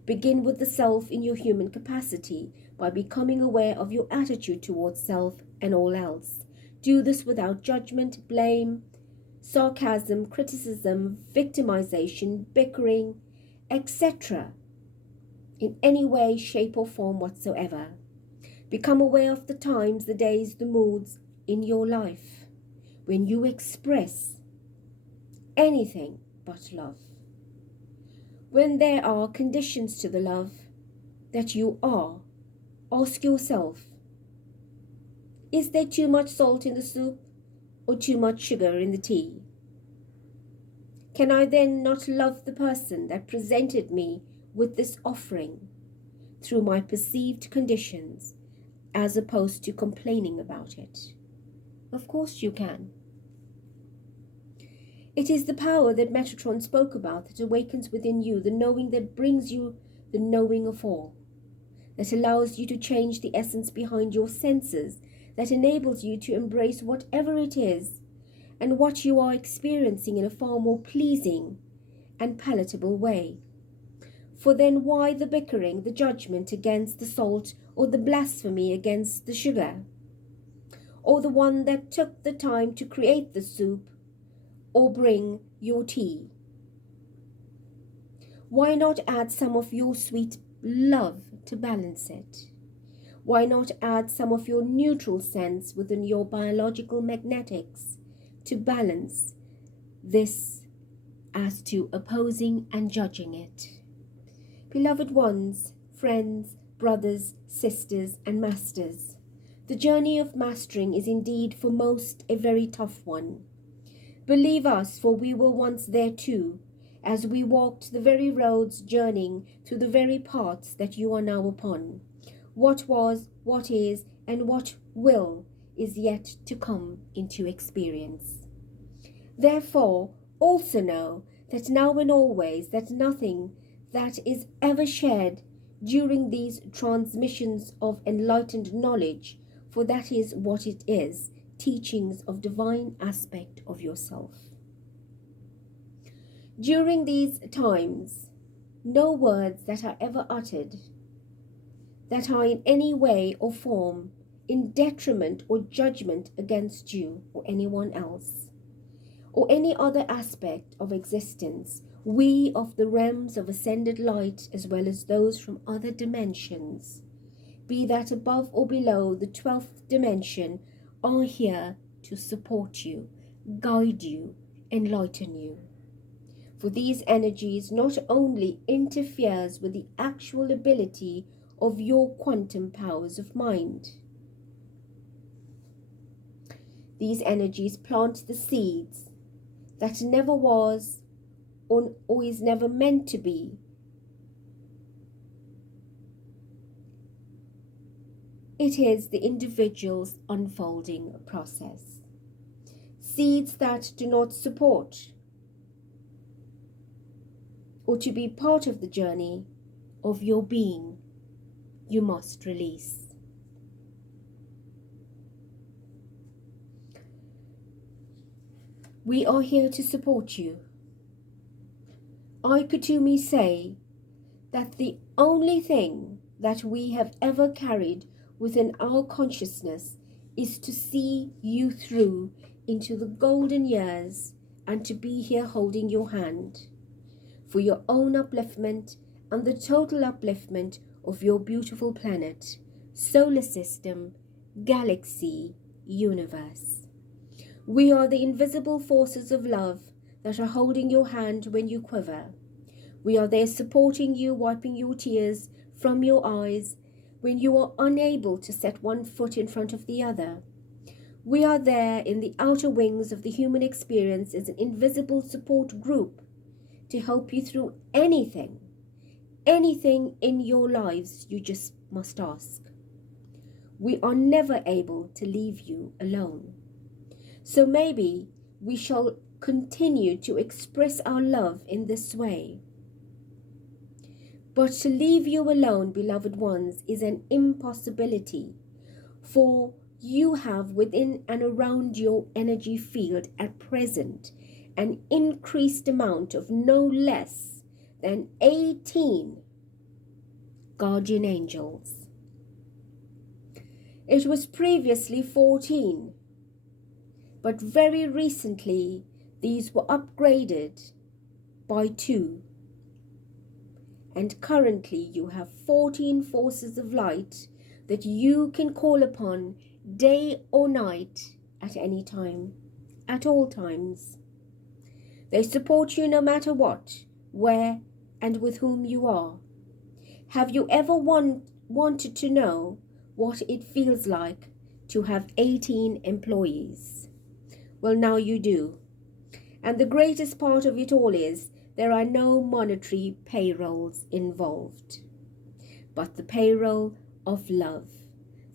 Begin with the self in your human capacity by becoming aware of your attitude towards self and all else. Do this without judgment, blame, sarcasm, criticism, victimization, bickering, etc. in any way, shape or form whatsoever. Become aware of the times, the days, the moods in your life when you express anything but love. When there are conditions to the love that you are, ask yourself, is there too much salt in the soup or too much sugar in the tea? Can I then not love the person that presented me with this offering through my perceived conditions, as opposed to complaining about it? Of course you can. It is the power that Metatron spoke about that awakens within you, the knowing that brings you the knowing of all, that allows you to change the essence behind your senses, that enables you to embrace whatever it is and what you are experiencing in a far more pleasing and palatable way. For then why the bickering, the judgment against the salt, or the blasphemy against the sugar? Or the one that took the time to create the soup or bring your tea? Why not add some of your sweet love to balance it? Why not add some of your neutral sense within your biological magnetics to balance this as to opposing and judging it? Beloved ones, friends, brothers, sisters, and masters, the journey of mastering is indeed for most a very tough one. Believe us, for we were once there too, as we walked the very roads, journeying through the very paths that you are now upon. What was, what is, and what will is yet to come into experience. Therefore, also know that now and always that nothing that is ever shared during these transmissions of enlightened knowledge, for that is what it is, teachings of divine aspect of yourself. During these times, no words that are ever uttered that are in any way or form in detriment or judgment against you or anyone else, or any other aspect of existence, we of the realms of ascended light, as well as those from other dimensions, be that above or below the 12th dimension, are here to support you, guide you, enlighten you. For these energies not only interferes with the actual ability of your quantum powers of mind. These energies plant the seeds that never was or is never meant to be. It is the individual's unfolding process. Seeds that do not support or to be part of the journey of your being, you must release. We are here to support you. I, Kuthumi, say that the only thing that we have ever carried within our consciousness is to see you through into the golden years and to be here holding your hand for your own upliftment and the total upliftment of your beautiful planet, solar system, galaxy, universe. We are the invisible forces of love that are holding your hand when you quiver. We are there supporting you, wiping your tears from your eyes when you are unable to set one foot in front of the other. We are there in the outer wings of the human experience as an invisible support group to help you through anything in your lives you just must ask. We are never able to leave you alone. So maybe we shall continue to express our love in this way. But to leave you alone, beloved ones, is an impossibility, for you have within and around your energy field at present an increased amount of no less than 18 guardian angels. It was previously 14, but very recently these were upgraded by 2. And currently you have 14 forces of light that you can call upon day or night at any time, at all times. They support you no matter what, where, and with whom you are. Have you ever wanted to know what it feels like to have 18 employees? Well, now you do. And the greatest part of it all is there are no monetary payrolls involved, but the payroll of love,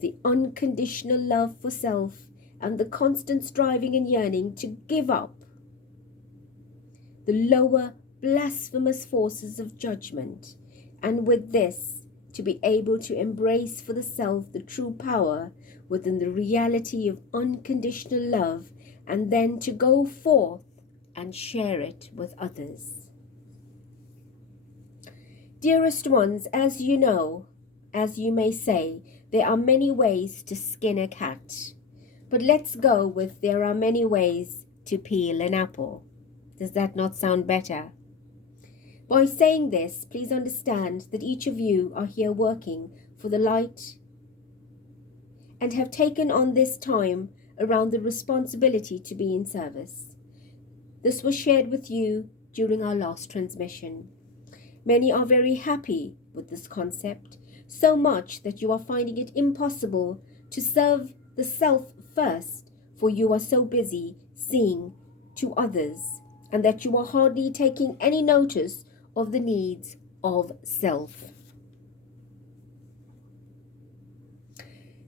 the unconditional love for self, and the constant striving and yearning to give up the lower blasphemous forces of judgment, and with this to be able to embrace for the self the true power within the reality of unconditional love, and then to go forth and share it with others. Dearest ones, as you know, as you may say, there are many ways to skin a cat, but let's go with there are many ways to peel an apple. Does that not sound better? By saying this, please understand that each of you are here working for the light and have taken on this time around the responsibility to be in service. This was shared with you during our last transmission. Many are very happy with this concept, so much that you are finding it impossible to serve the self first, for you are so busy seeing to others, and that you are hardly taking any notice of the needs of self.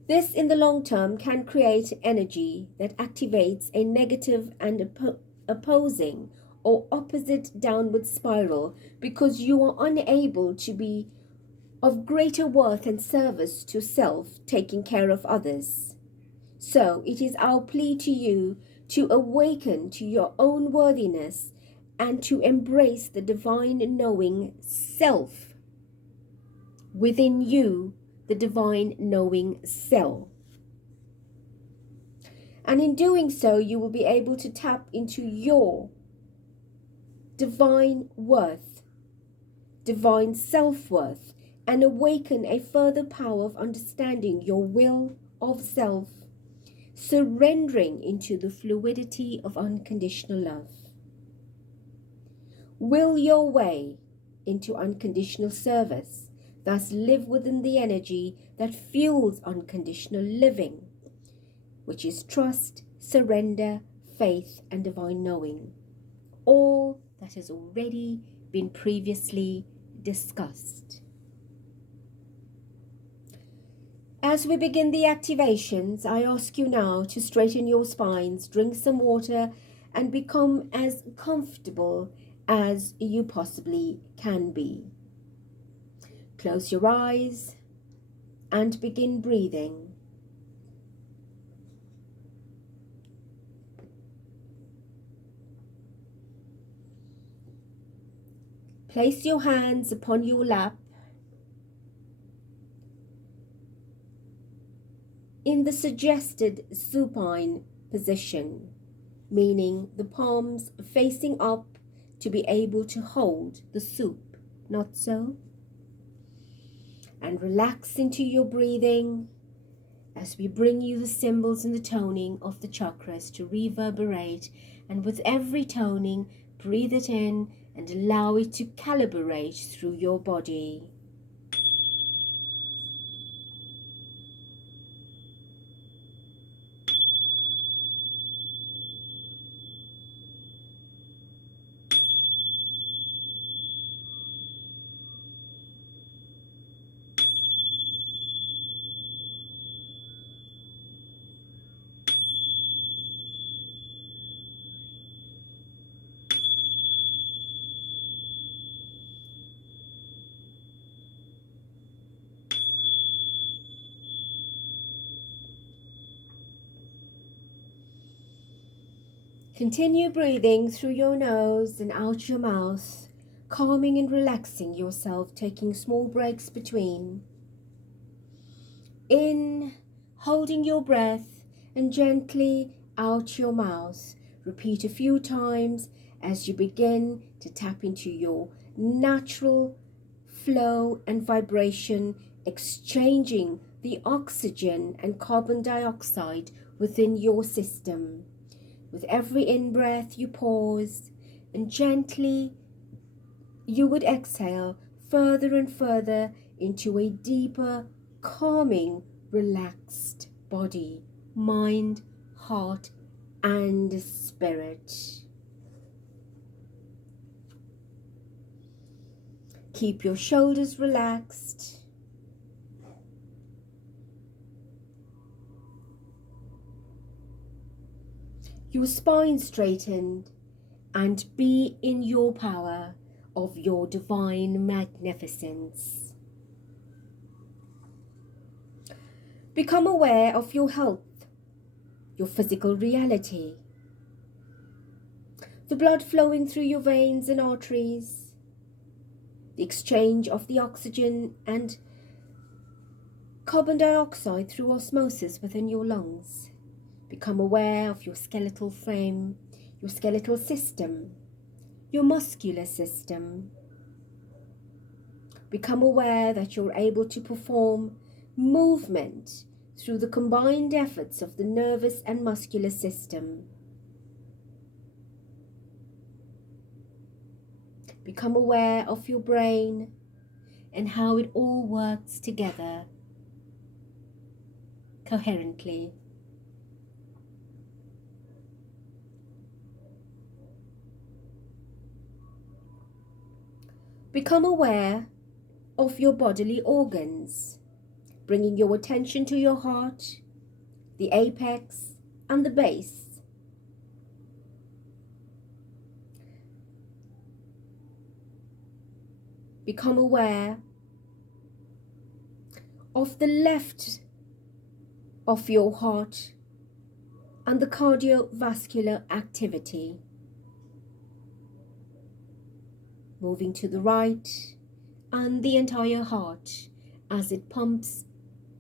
This in the long term can create energy that activates a negative and opposing or opposite downward spiral, because you are unable to be of greater worth and service to self, taking care of others. So it is our plea to you to awaken to your own worthiness and to embrace the divine knowing self within you, the divine knowing self. And in doing so, you will be able to tap into your divine worth, divine self-worth, and awaken a further power of understanding your will of self, surrendering into the fluidity of unconditional love. Will your way into unconditional service, thus live within the energy that fuels unconditional living, which is trust, surrender, faith, and divine knowing. All that has already been previously discussed. As we begin the activations, I ask you now to straighten your spines, drink some water, and become as comfortable as you possibly can be. Close your eyes and begin breathing. Place your hands upon your lap. In the suggested supine position, meaning the palms facing up to be able to hold the soup, not so? And relax into your breathing as we bring you the symbols and the toning of the chakras to reverberate, and with every toning, breathe it in and allow it to calibrate through your body. Continue breathing through your nose and out your mouth, calming and relaxing yourself, taking small breaks between. In, holding your breath, and gently out your mouth. Repeat a few times as you begin to tap into your natural flow and vibration, exchanging the oxygen and carbon dioxide within your system. With every in-breath, you pause, and gently you would exhale further and further into a deeper, calming, relaxed body, mind, heart, and spirit. Keep your shoulders relaxed. Your spine straightened, and be in your power of your divine magnificence. Become aware of your health, your physical reality, the blood flowing through your veins and arteries, the exchange of the oxygen and carbon dioxide through osmosis within your lungs. Become aware of your skeletal frame, your skeletal system, your muscular system. Become aware that you're able to perform movement through the combined efforts of the nervous and muscular system. Become aware of your brain and how it all works together coherently. Become aware of your bodily organs, bringing your attention to your heart, the apex and the base. Become aware of the left of your heart and the cardiovascular activity. Moving to the right and the entire heart as it pumps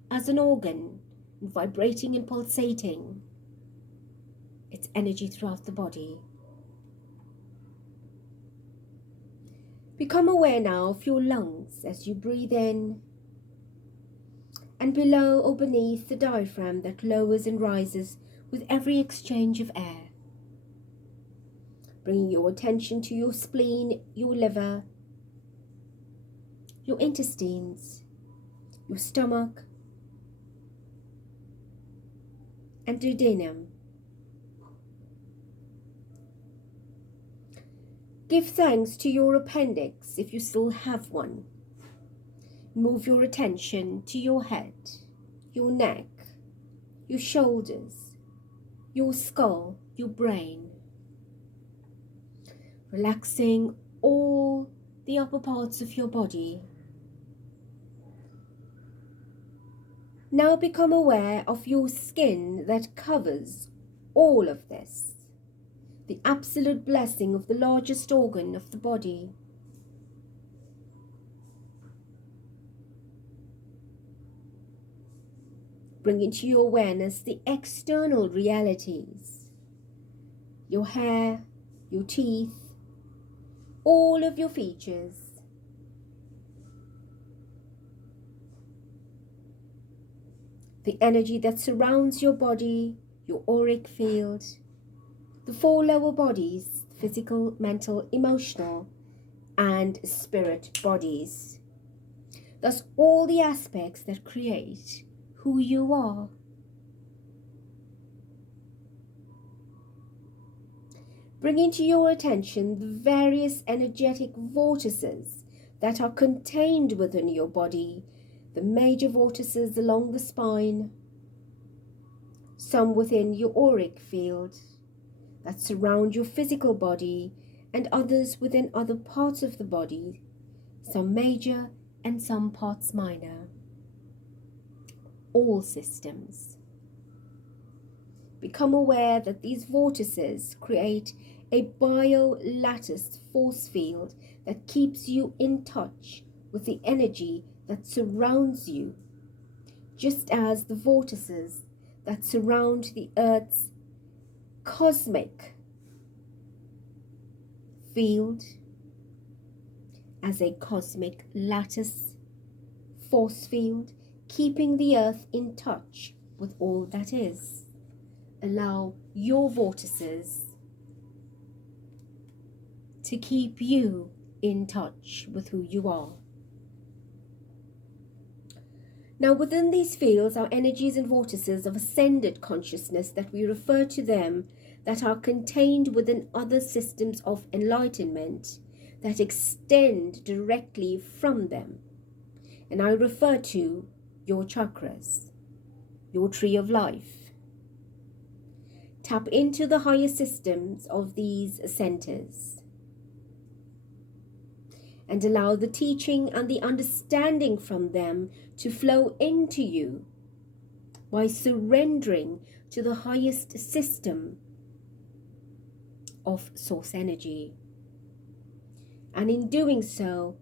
as an organ, vibrating and pulsating its energy throughout the body. Become aware now of your lungs as you breathe in, and below or beneath the diaphragm that lowers and rises with every exchange of air. Bringing your attention to your spleen, your liver, your intestines, your stomach, and duodenum. Give thanks to your appendix if you still have one. Move your attention to your head, your neck, your shoulders, your skull, your brain. Relaxing all the upper parts of your body. Now become aware of your skin that covers all of this. The absolute blessing of the largest organ of the body. Bring into your awareness the external realities. Your hair, your teeth, all of your features. The energy that surrounds your body, your auric field, the 4 lower bodies, physical, mental, emotional, and spirit bodies. Thus, all the aspects that create who you are. Bring into your attention the various energetic vortices that are contained within your body, the major vortices along the spine, some within your auric field that surround your physical body, and others within other parts of the body, some major and some parts minor. All systems. Become aware that these vortices create a biolattice force field that keeps you in touch with the energy that surrounds you, just as the vortices that surround the Earth's cosmic field as a cosmic lattice force field, keeping the Earth in touch with all that is. Allow your vortices to keep you in touch with who you are. Now, within these fields are energies and vortices of ascended consciousness that we refer to them, that are contained within other systems of enlightenment that extend directly from them. And I refer to your chakras, your tree of life. Tap into the higher systems of these centers and allow the teaching and the understanding from them to flow into you by surrendering to the highest system of source energy. And in doing so,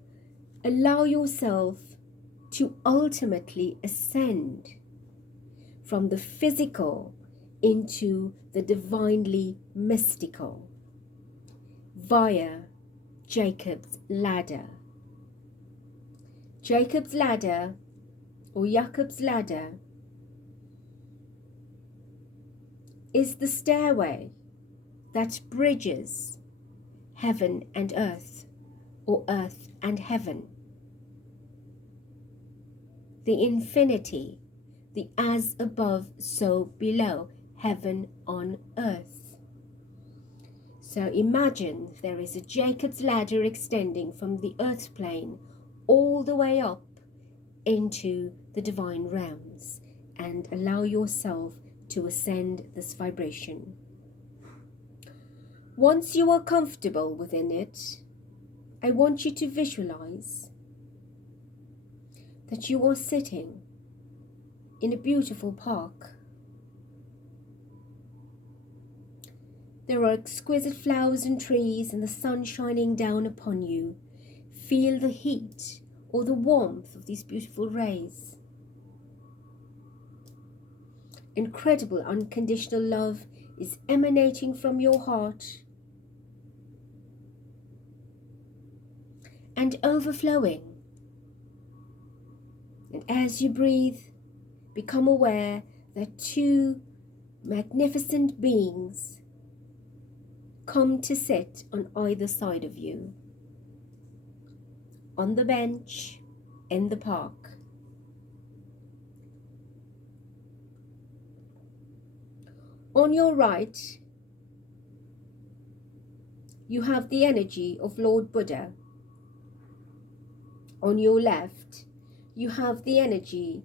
allow yourself to ultimately ascend from the physical into the divinely mystical via Jacob's ladder. Jacob's ladder, or Jacob's ladder, is the stairway that bridges heaven and earth, or earth and heaven. The infinity, the as above, so below, heaven on earth. So imagine there is a Jacob's ladder extending from the earth's plane all the way up into the divine realms, and allow yourself to ascend this vibration. Once you are comfortable within it, I want you to visualize that you are sitting in a beautiful park. There are exquisite flowers and trees and the sun shining down upon you. Feel the heat or the warmth of these beautiful rays. Incredible unconditional love is emanating from your heart and overflowing. And as you breathe, become aware that 2 magnificent beings come to sit on either side of you, on the bench in the park. On your right, you have the energy of Lord Buddha. On your left, you have the energy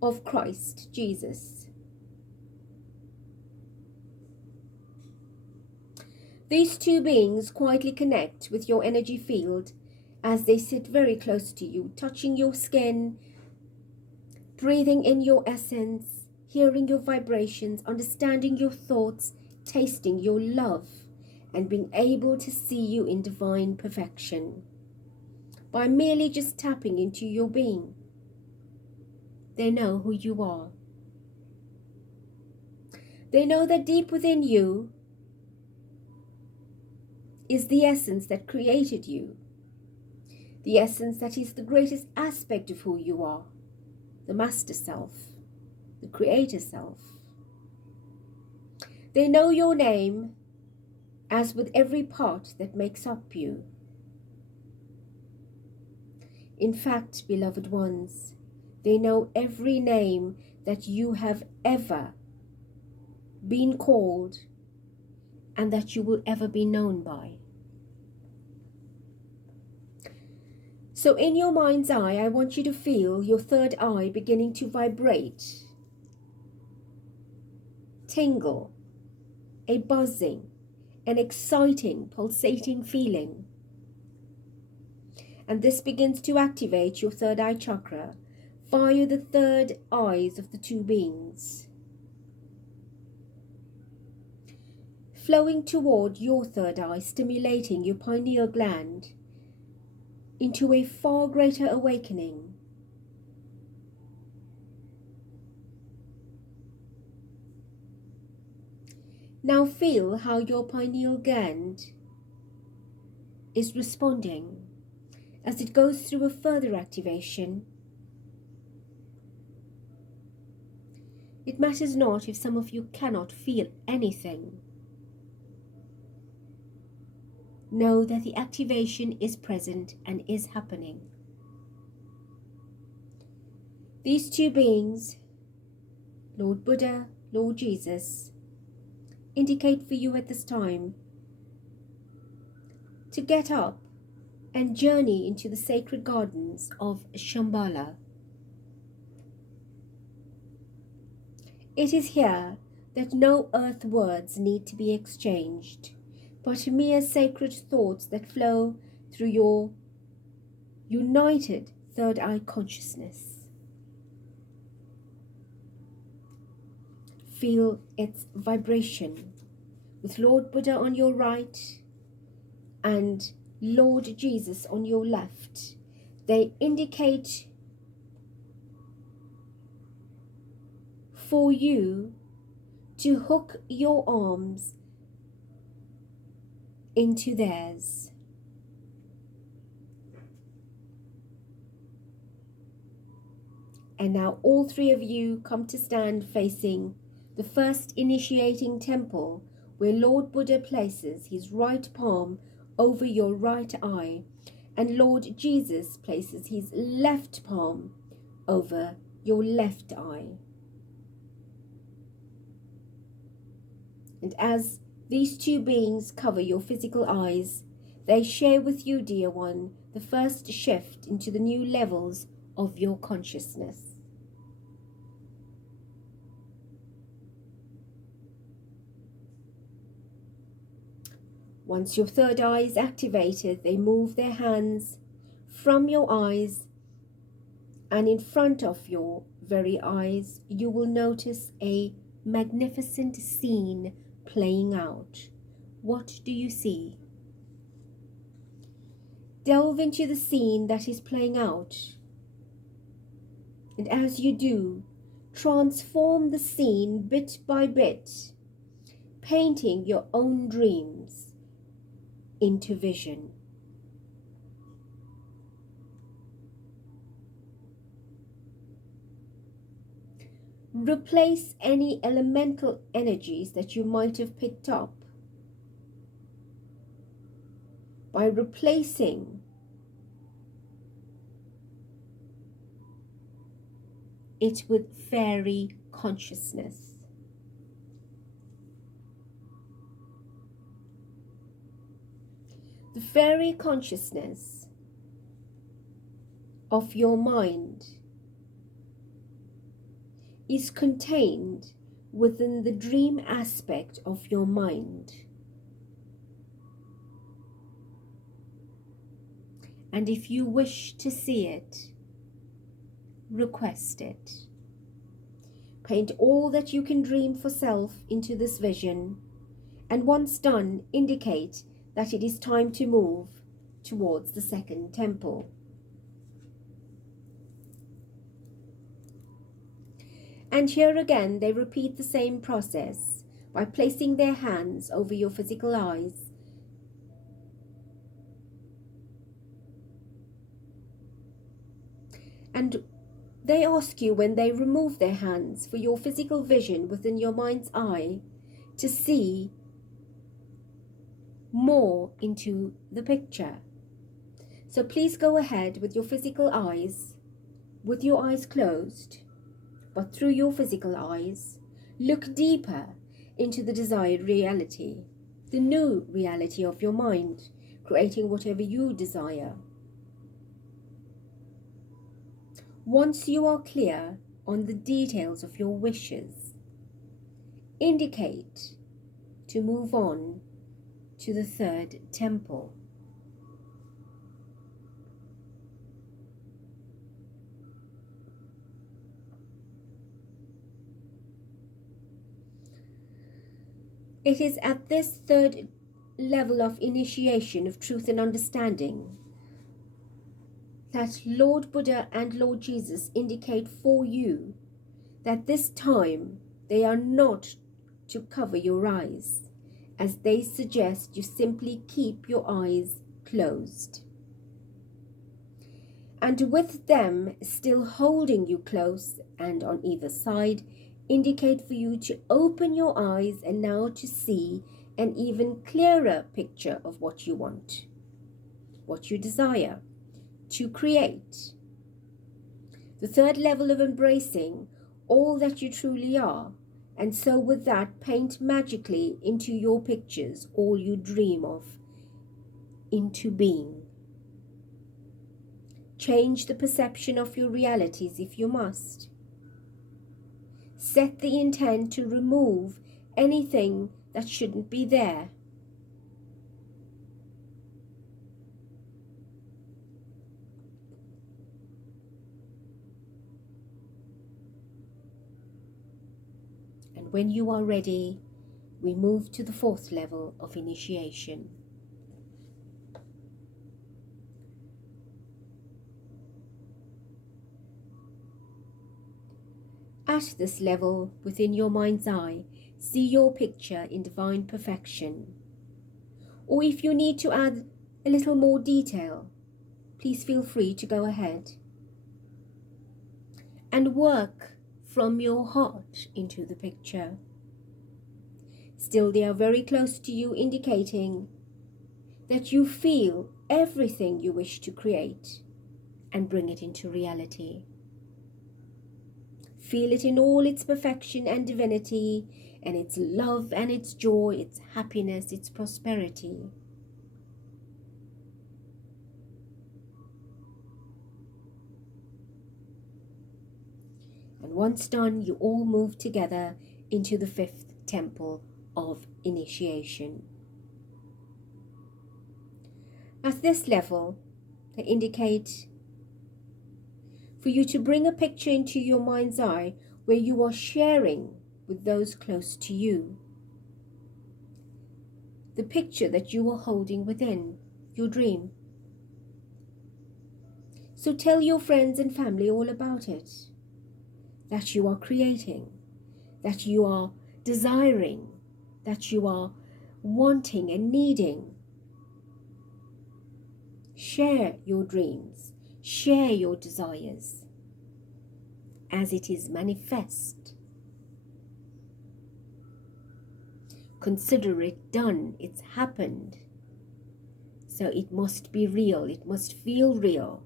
of Christ Jesus. These 2 beings quietly connect with your energy field as they sit very close to you, touching your skin, breathing in your essence, hearing your vibrations, understanding your thoughts, tasting your love, and being able to see you in divine perfection by merely just tapping into your being. They know who you are. They know that deep within you is the essence that created you, the essence that is the greatest aspect of who you are, the master self, the creator self. They know your name, as with every part that makes up you. In fact, beloved ones, they know every name that you have ever been called and that you will ever be known by. So in your mind's eye, I want you to feel your third eye beginning to vibrate, tingle, a buzzing, an exciting, pulsating feeling. And this begins to activate your third eye chakra via the third eyes of the two beings, flowing toward your third eye, stimulating your pineal gland into a far greater awakening. Now feel how your pineal gland is responding as it goes through a further activation. It matters not if some of you cannot feel anything. Know that the activation is present and is happening. These two beings, Lord Buddha, Lord Jesus, indicate for you at this time to get up and journey into the sacred gardens of Shambhala. It is here that no earth words need to be exchanged, but mere sacred thoughts that flow through your united third eye consciousness. Feel its vibration with Lord Buddha on your right and Lord Jesus on your left. They indicate for you to hook your arms into theirs. And now all three of you come to stand facing the first initiating temple, where Lord Buddha places his right palm over your right eye, and Lord Jesus places his left palm over your left eye. And as these two beings cover your physical eyes, they share with you, dear one, the first shift into the new levels of your consciousness. Once your third eye is activated, they move their hands from your eyes, and in front of your very eyes, you will notice a magnificent scene playing out. What do you see? Delve into the scene that is playing out. And as you do, transform the scene bit by bit, painting your own dreams into vision. Replace any elemental energies that you might have picked up by replacing it with fairy consciousness. The fairy consciousness of your mind is contained within the dream aspect of your mind. And if you wish to see it, request it. Paint all that you can dream for self into this vision, and once done, indicate that it is time to move towards the second temple. And here again, they repeat the same process by placing their hands over your physical eyes. And they ask you, when they remove their hands, for your physical vision within your mind's eye to see more into the picture. So please go ahead with your physical eyes, with your eyes closed, but through your physical eyes, look deeper into the desired reality, the new reality of your mind, creating whatever you desire. Once you are clear on the details of your wishes, indicate to move on to the third temple. It is at this third level of initiation of truth and understanding that Lord Buddha and Lord Jesus indicate for you that this time they are not to cover your eyes, as they suggest you simply keep your eyes closed. And with them still holding you close and on either side, indicate for you to open your eyes and now to see an even clearer picture of what you want, what you desire to create. The third level of embracing all that you truly are, and so with that paint magically into your pictures all you dream of into being. Change the perception of your realities if you must. Set the intent to remove anything that shouldn't be there. And when you are ready, we move to the fourth level of initiation. At this level, within your mind's eye, see your picture in divine perfection. Or if you need to add a little more detail, please feel free to go ahead. And work from your heart into the picture. Still, they are very close to you, indicating that you feel everything you wish to create and bring it into reality. Feel it in all its perfection and divinity, and its love and its joy, its happiness, its prosperity. And once done, you all move together into the fifth temple of initiation. At this level, they indicate for you to bring a picture into your mind's eye where you are sharing with those close to you the picture that you are holding within your dream. So tell your friends and family all about it, that you are creating, that you are desiring, that you are wanting and needing. Share your dreams, share your desires as it is manifest. Consider it done, it's happened. So it must be real, it must feel real.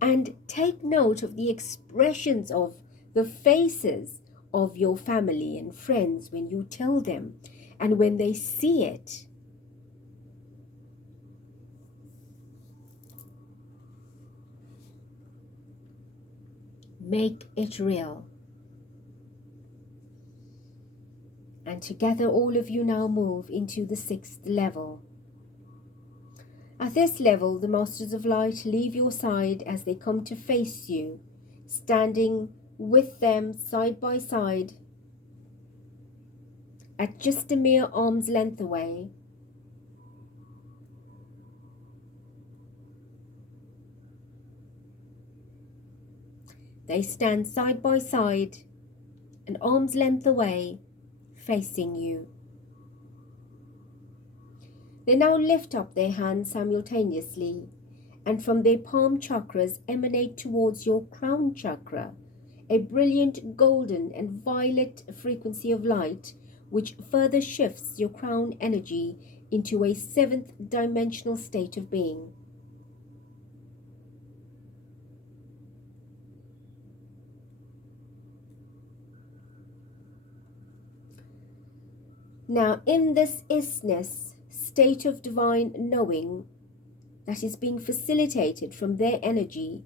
And take note of the expressions of the faces of your family and friends when you tell them, and when they see it. Make it real. And together all of you now move into the sixth level. At this level, the Masters of Light leave your side as they come to face you, standing with them side by side at just a mere arm's length away. They stand side by side, an arm's length away, facing you. They now lift up their hands simultaneously, and from their palm chakras emanate towards your crown chakra a brilliant golden and violet frequency of light, which further shifts your crown energy into a seventh dimensional state of being. Now, in this isness, state of divine knowing that is being facilitated from their energy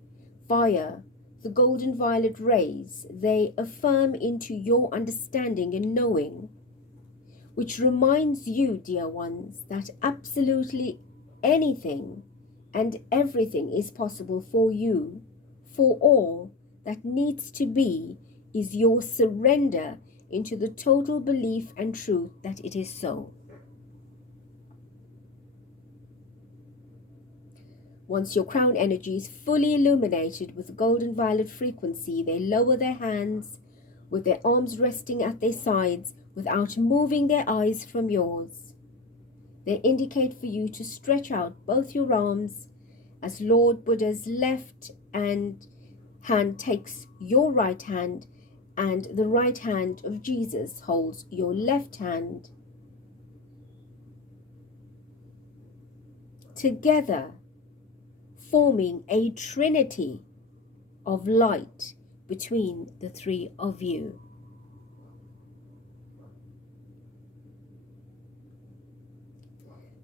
via the golden violet rays, they affirm into your understanding and knowing, which reminds you, dear ones, that absolutely anything and everything is possible for you, for all that needs to be is your surrender into the total belief and truth that it is so. Once your crown energy is fully illuminated with golden violet frequency, they lower their hands with their arms resting at their sides without moving their eyes from yours. They indicate for you to stretch out both your arms as Lord Buddha's left hand takes your right hand and the right hand of Jesus holds your left hand. Together, forming a trinity of light between the three of you.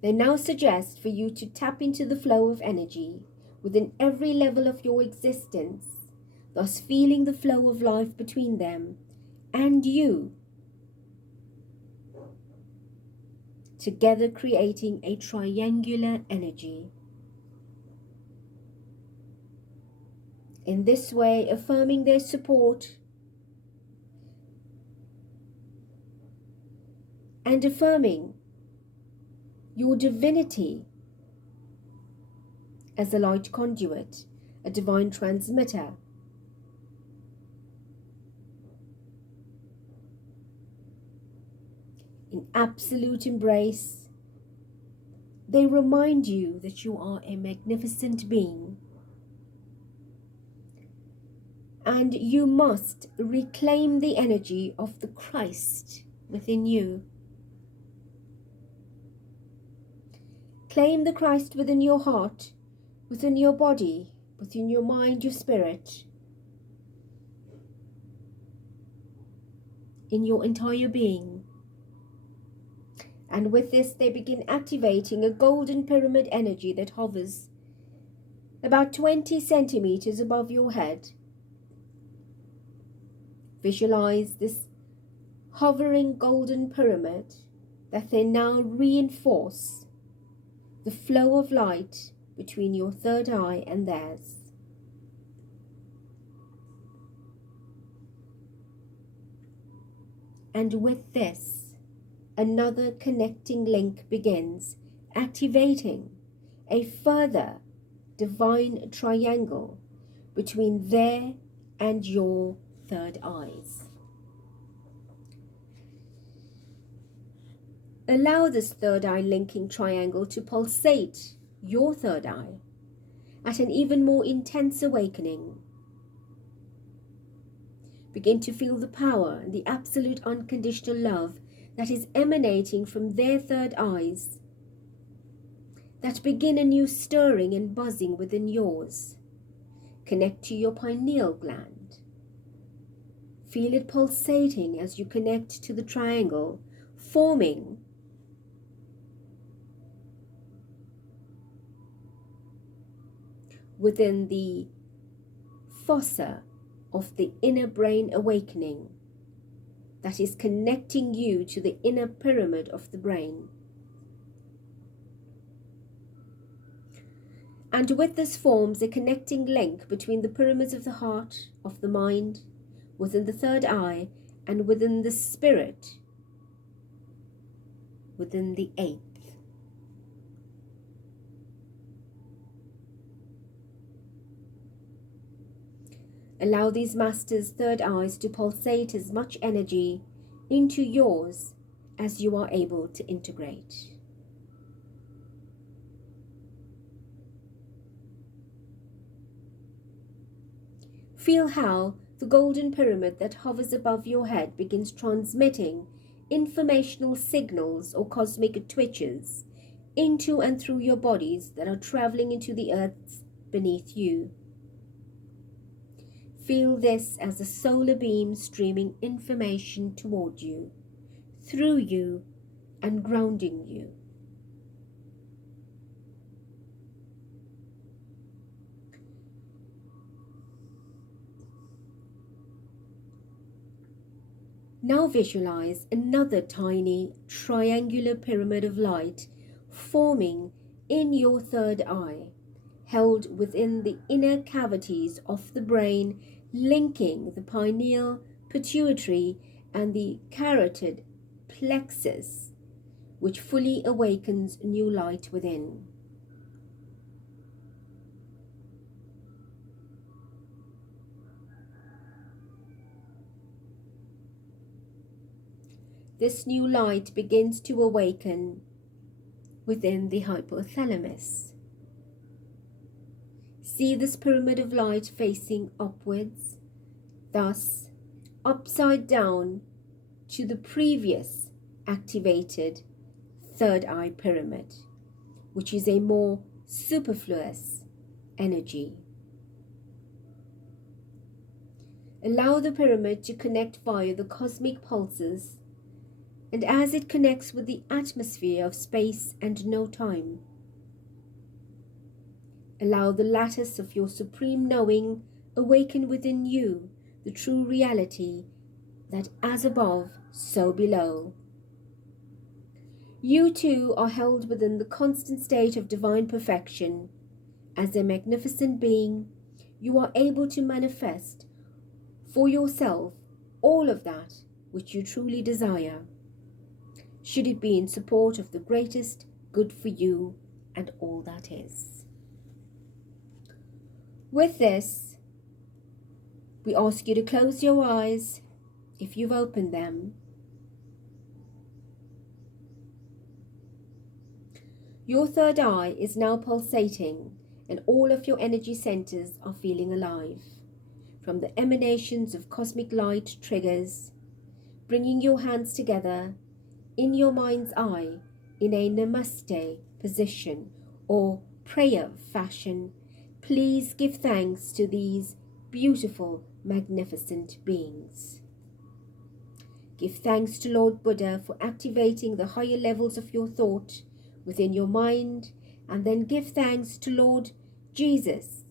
They now suggest for you to tap into the flow of energy within every level of your existence, thus feeling the flow of life between them and you, together creating a triangular energy. In this way, affirming their support and affirming your divinity as a light conduit, a divine transmitter. In absolute embrace, they remind you that you are a magnificent being and you must reclaim the energy of the Christ within you. Claim the Christ within your heart, within your body, within your mind, your spirit, in your entire being. And with this, they begin activating a golden pyramid energy that hovers about 20 centimeters above your head. Visualize this hovering golden pyramid that they now reinforce the flow of light between your third eye and theirs. And with this, another connecting link begins, activating a further divine triangle between their and your third eyes. Allow this third eye linking triangle to pulsate your third eye at an even more intense awakening. Begin to feel the power and the absolute unconditional love that is emanating from their third eyes, that begin a new stirring and buzzing within yours. Connect to your pineal gland. Feel it pulsating as you connect to the triangle, forming within the fossa of the inner brain awakening that is connecting you to the inner pyramid of the brain. And with this forms a connecting link between the pyramids of the heart, of the mind, within the third eye, and within the spirit, within the eighth. Allow these masters' third eyes to pulsate as much energy into yours as you are able to integrate. Feel how the golden pyramid that hovers above your head begins transmitting informational signals or cosmic twitches into and through your bodies that are traveling into the earth beneath you. Feel this as a solar beam streaming information toward you, through you, and grounding you. Now visualize another tiny triangular pyramid of light forming in your third eye, held within the inner cavities of the brain, linking the pineal, pituitary, and the carotid plexus, which fully awakens new light within. This new light begins to awaken within the hypothalamus. See this pyramid of light facing upwards, thus upside down to the previous activated third eye pyramid, which is a more superfluous energy. Allow the pyramid to connect via the cosmic pulses, and as it connects with the atmosphere of space and no time, allow the lattice of your supreme knowing awaken within you the true reality that as above, so below. You too are held within the constant state of divine perfection. As a magnificent being, you are able to manifest for yourself all of that which you truly desire, should it be in support of the greatest good for you and all that is. With this, we ask you to close your eyes if you've opened them. Your third eye is now pulsating, and all of your energy centers are feeling alive from the emanations of cosmic light triggers. Bringing your hands together in your mind's eye in a namaste position or prayer fashion, please give thanks to these beautiful, magnificent beings. Give thanks to Lord Buddha for activating the higher levels of your thought within your mind, and then give thanks to Lord Jesus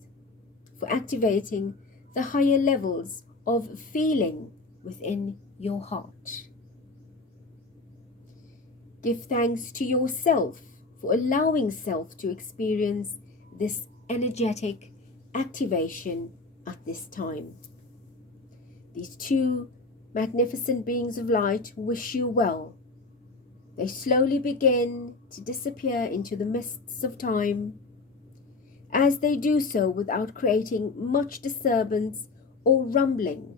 for activating the higher levels of feeling within your heart. Give thanks to yourself for allowing self to experience this energetic activation at this time. These two magnificent beings of light wish you well. They slowly begin to disappear into the mists of time. As they do so without creating much disturbance or rumbling,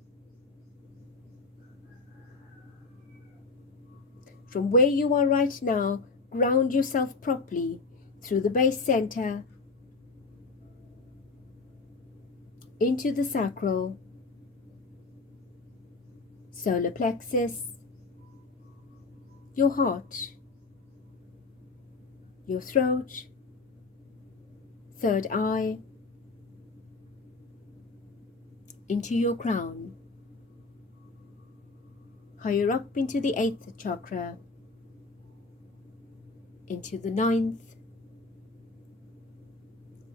from where you are right now, ground yourself properly through the base center into the sacral, solar plexus, your heart, your throat, third eye, into your crown, higher up into the 8th chakra, into the 9th,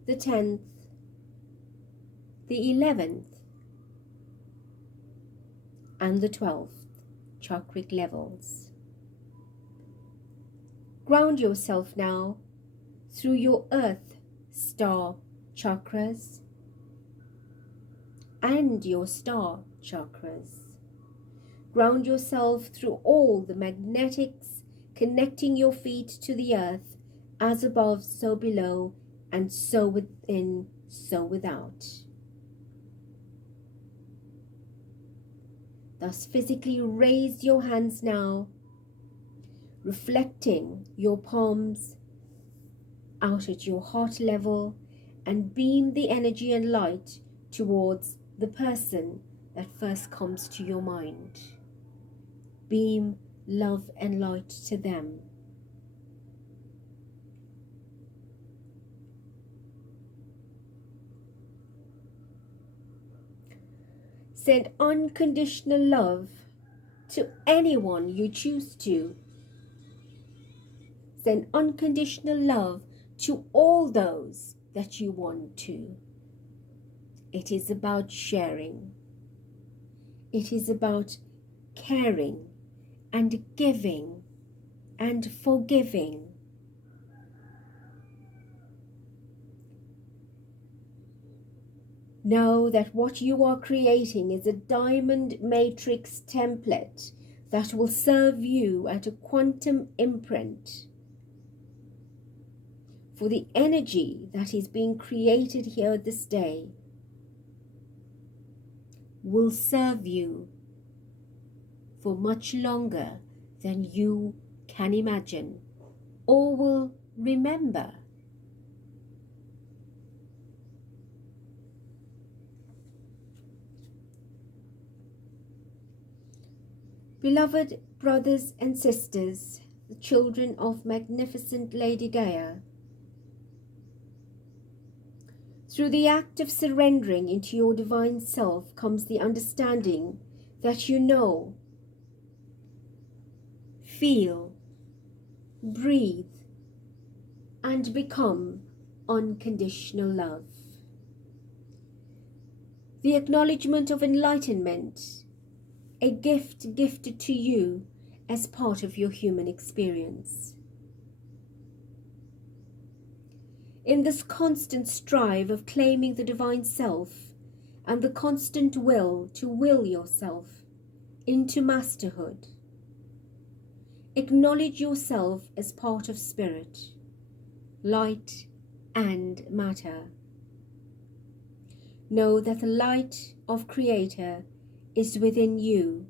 the 10th, the 11th, and the 12th chakric levels. Ground yourself now through your earth star chakras and your star chakras. Ground yourself through all the magnetics connecting your feet to the earth, as above, so below, and so within, so without. Thus physically raise your hands now, reflecting your palms out at your heart level, and beam the energy and light towards the person that first comes to your mind. Beam love and light to them. Send unconditional love to anyone you choose to. Send unconditional love to all those that you want to. It is about sharing. It is about caring and giving and forgiving. Know that what you are creating is a diamond matrix template that will serve you at a quantum imprint. For the energy that is being created here this day will serve you for much longer than you can imagine or will remember. Beloved brothers and sisters, the children of magnificent Lady Gaia, through the act of surrendering into your divine self comes the understanding that you know, feel, breathe, and become unconditional love. The acknowledgement of enlightenment, a gift gifted to you as part of your human experience. In this constant strive of claiming the divine self and the constant will to will yourself into masterhood, acknowledge yourself as part of spirit, light and matter. Know that the light of Creator is within you,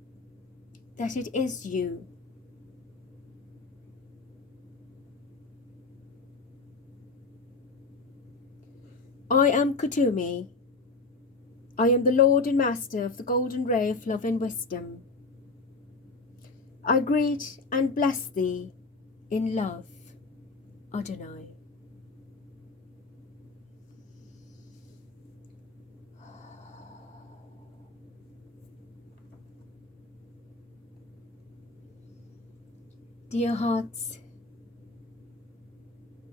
that it is you. I am Kuthumi. I am the Lord and Master of the Golden Ray of Love and Wisdom. I greet and bless thee in love, Adonai. Dear hearts,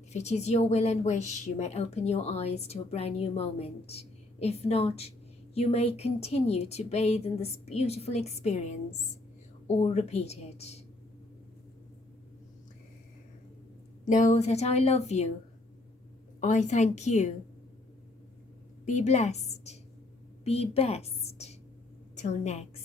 if it is your will and wish, you may open your eyes to a brand new moment. If not, you may continue to bathe in this beautiful experience or repeat it. Know that I love you. I thank you. Be blessed. Be best. Till next.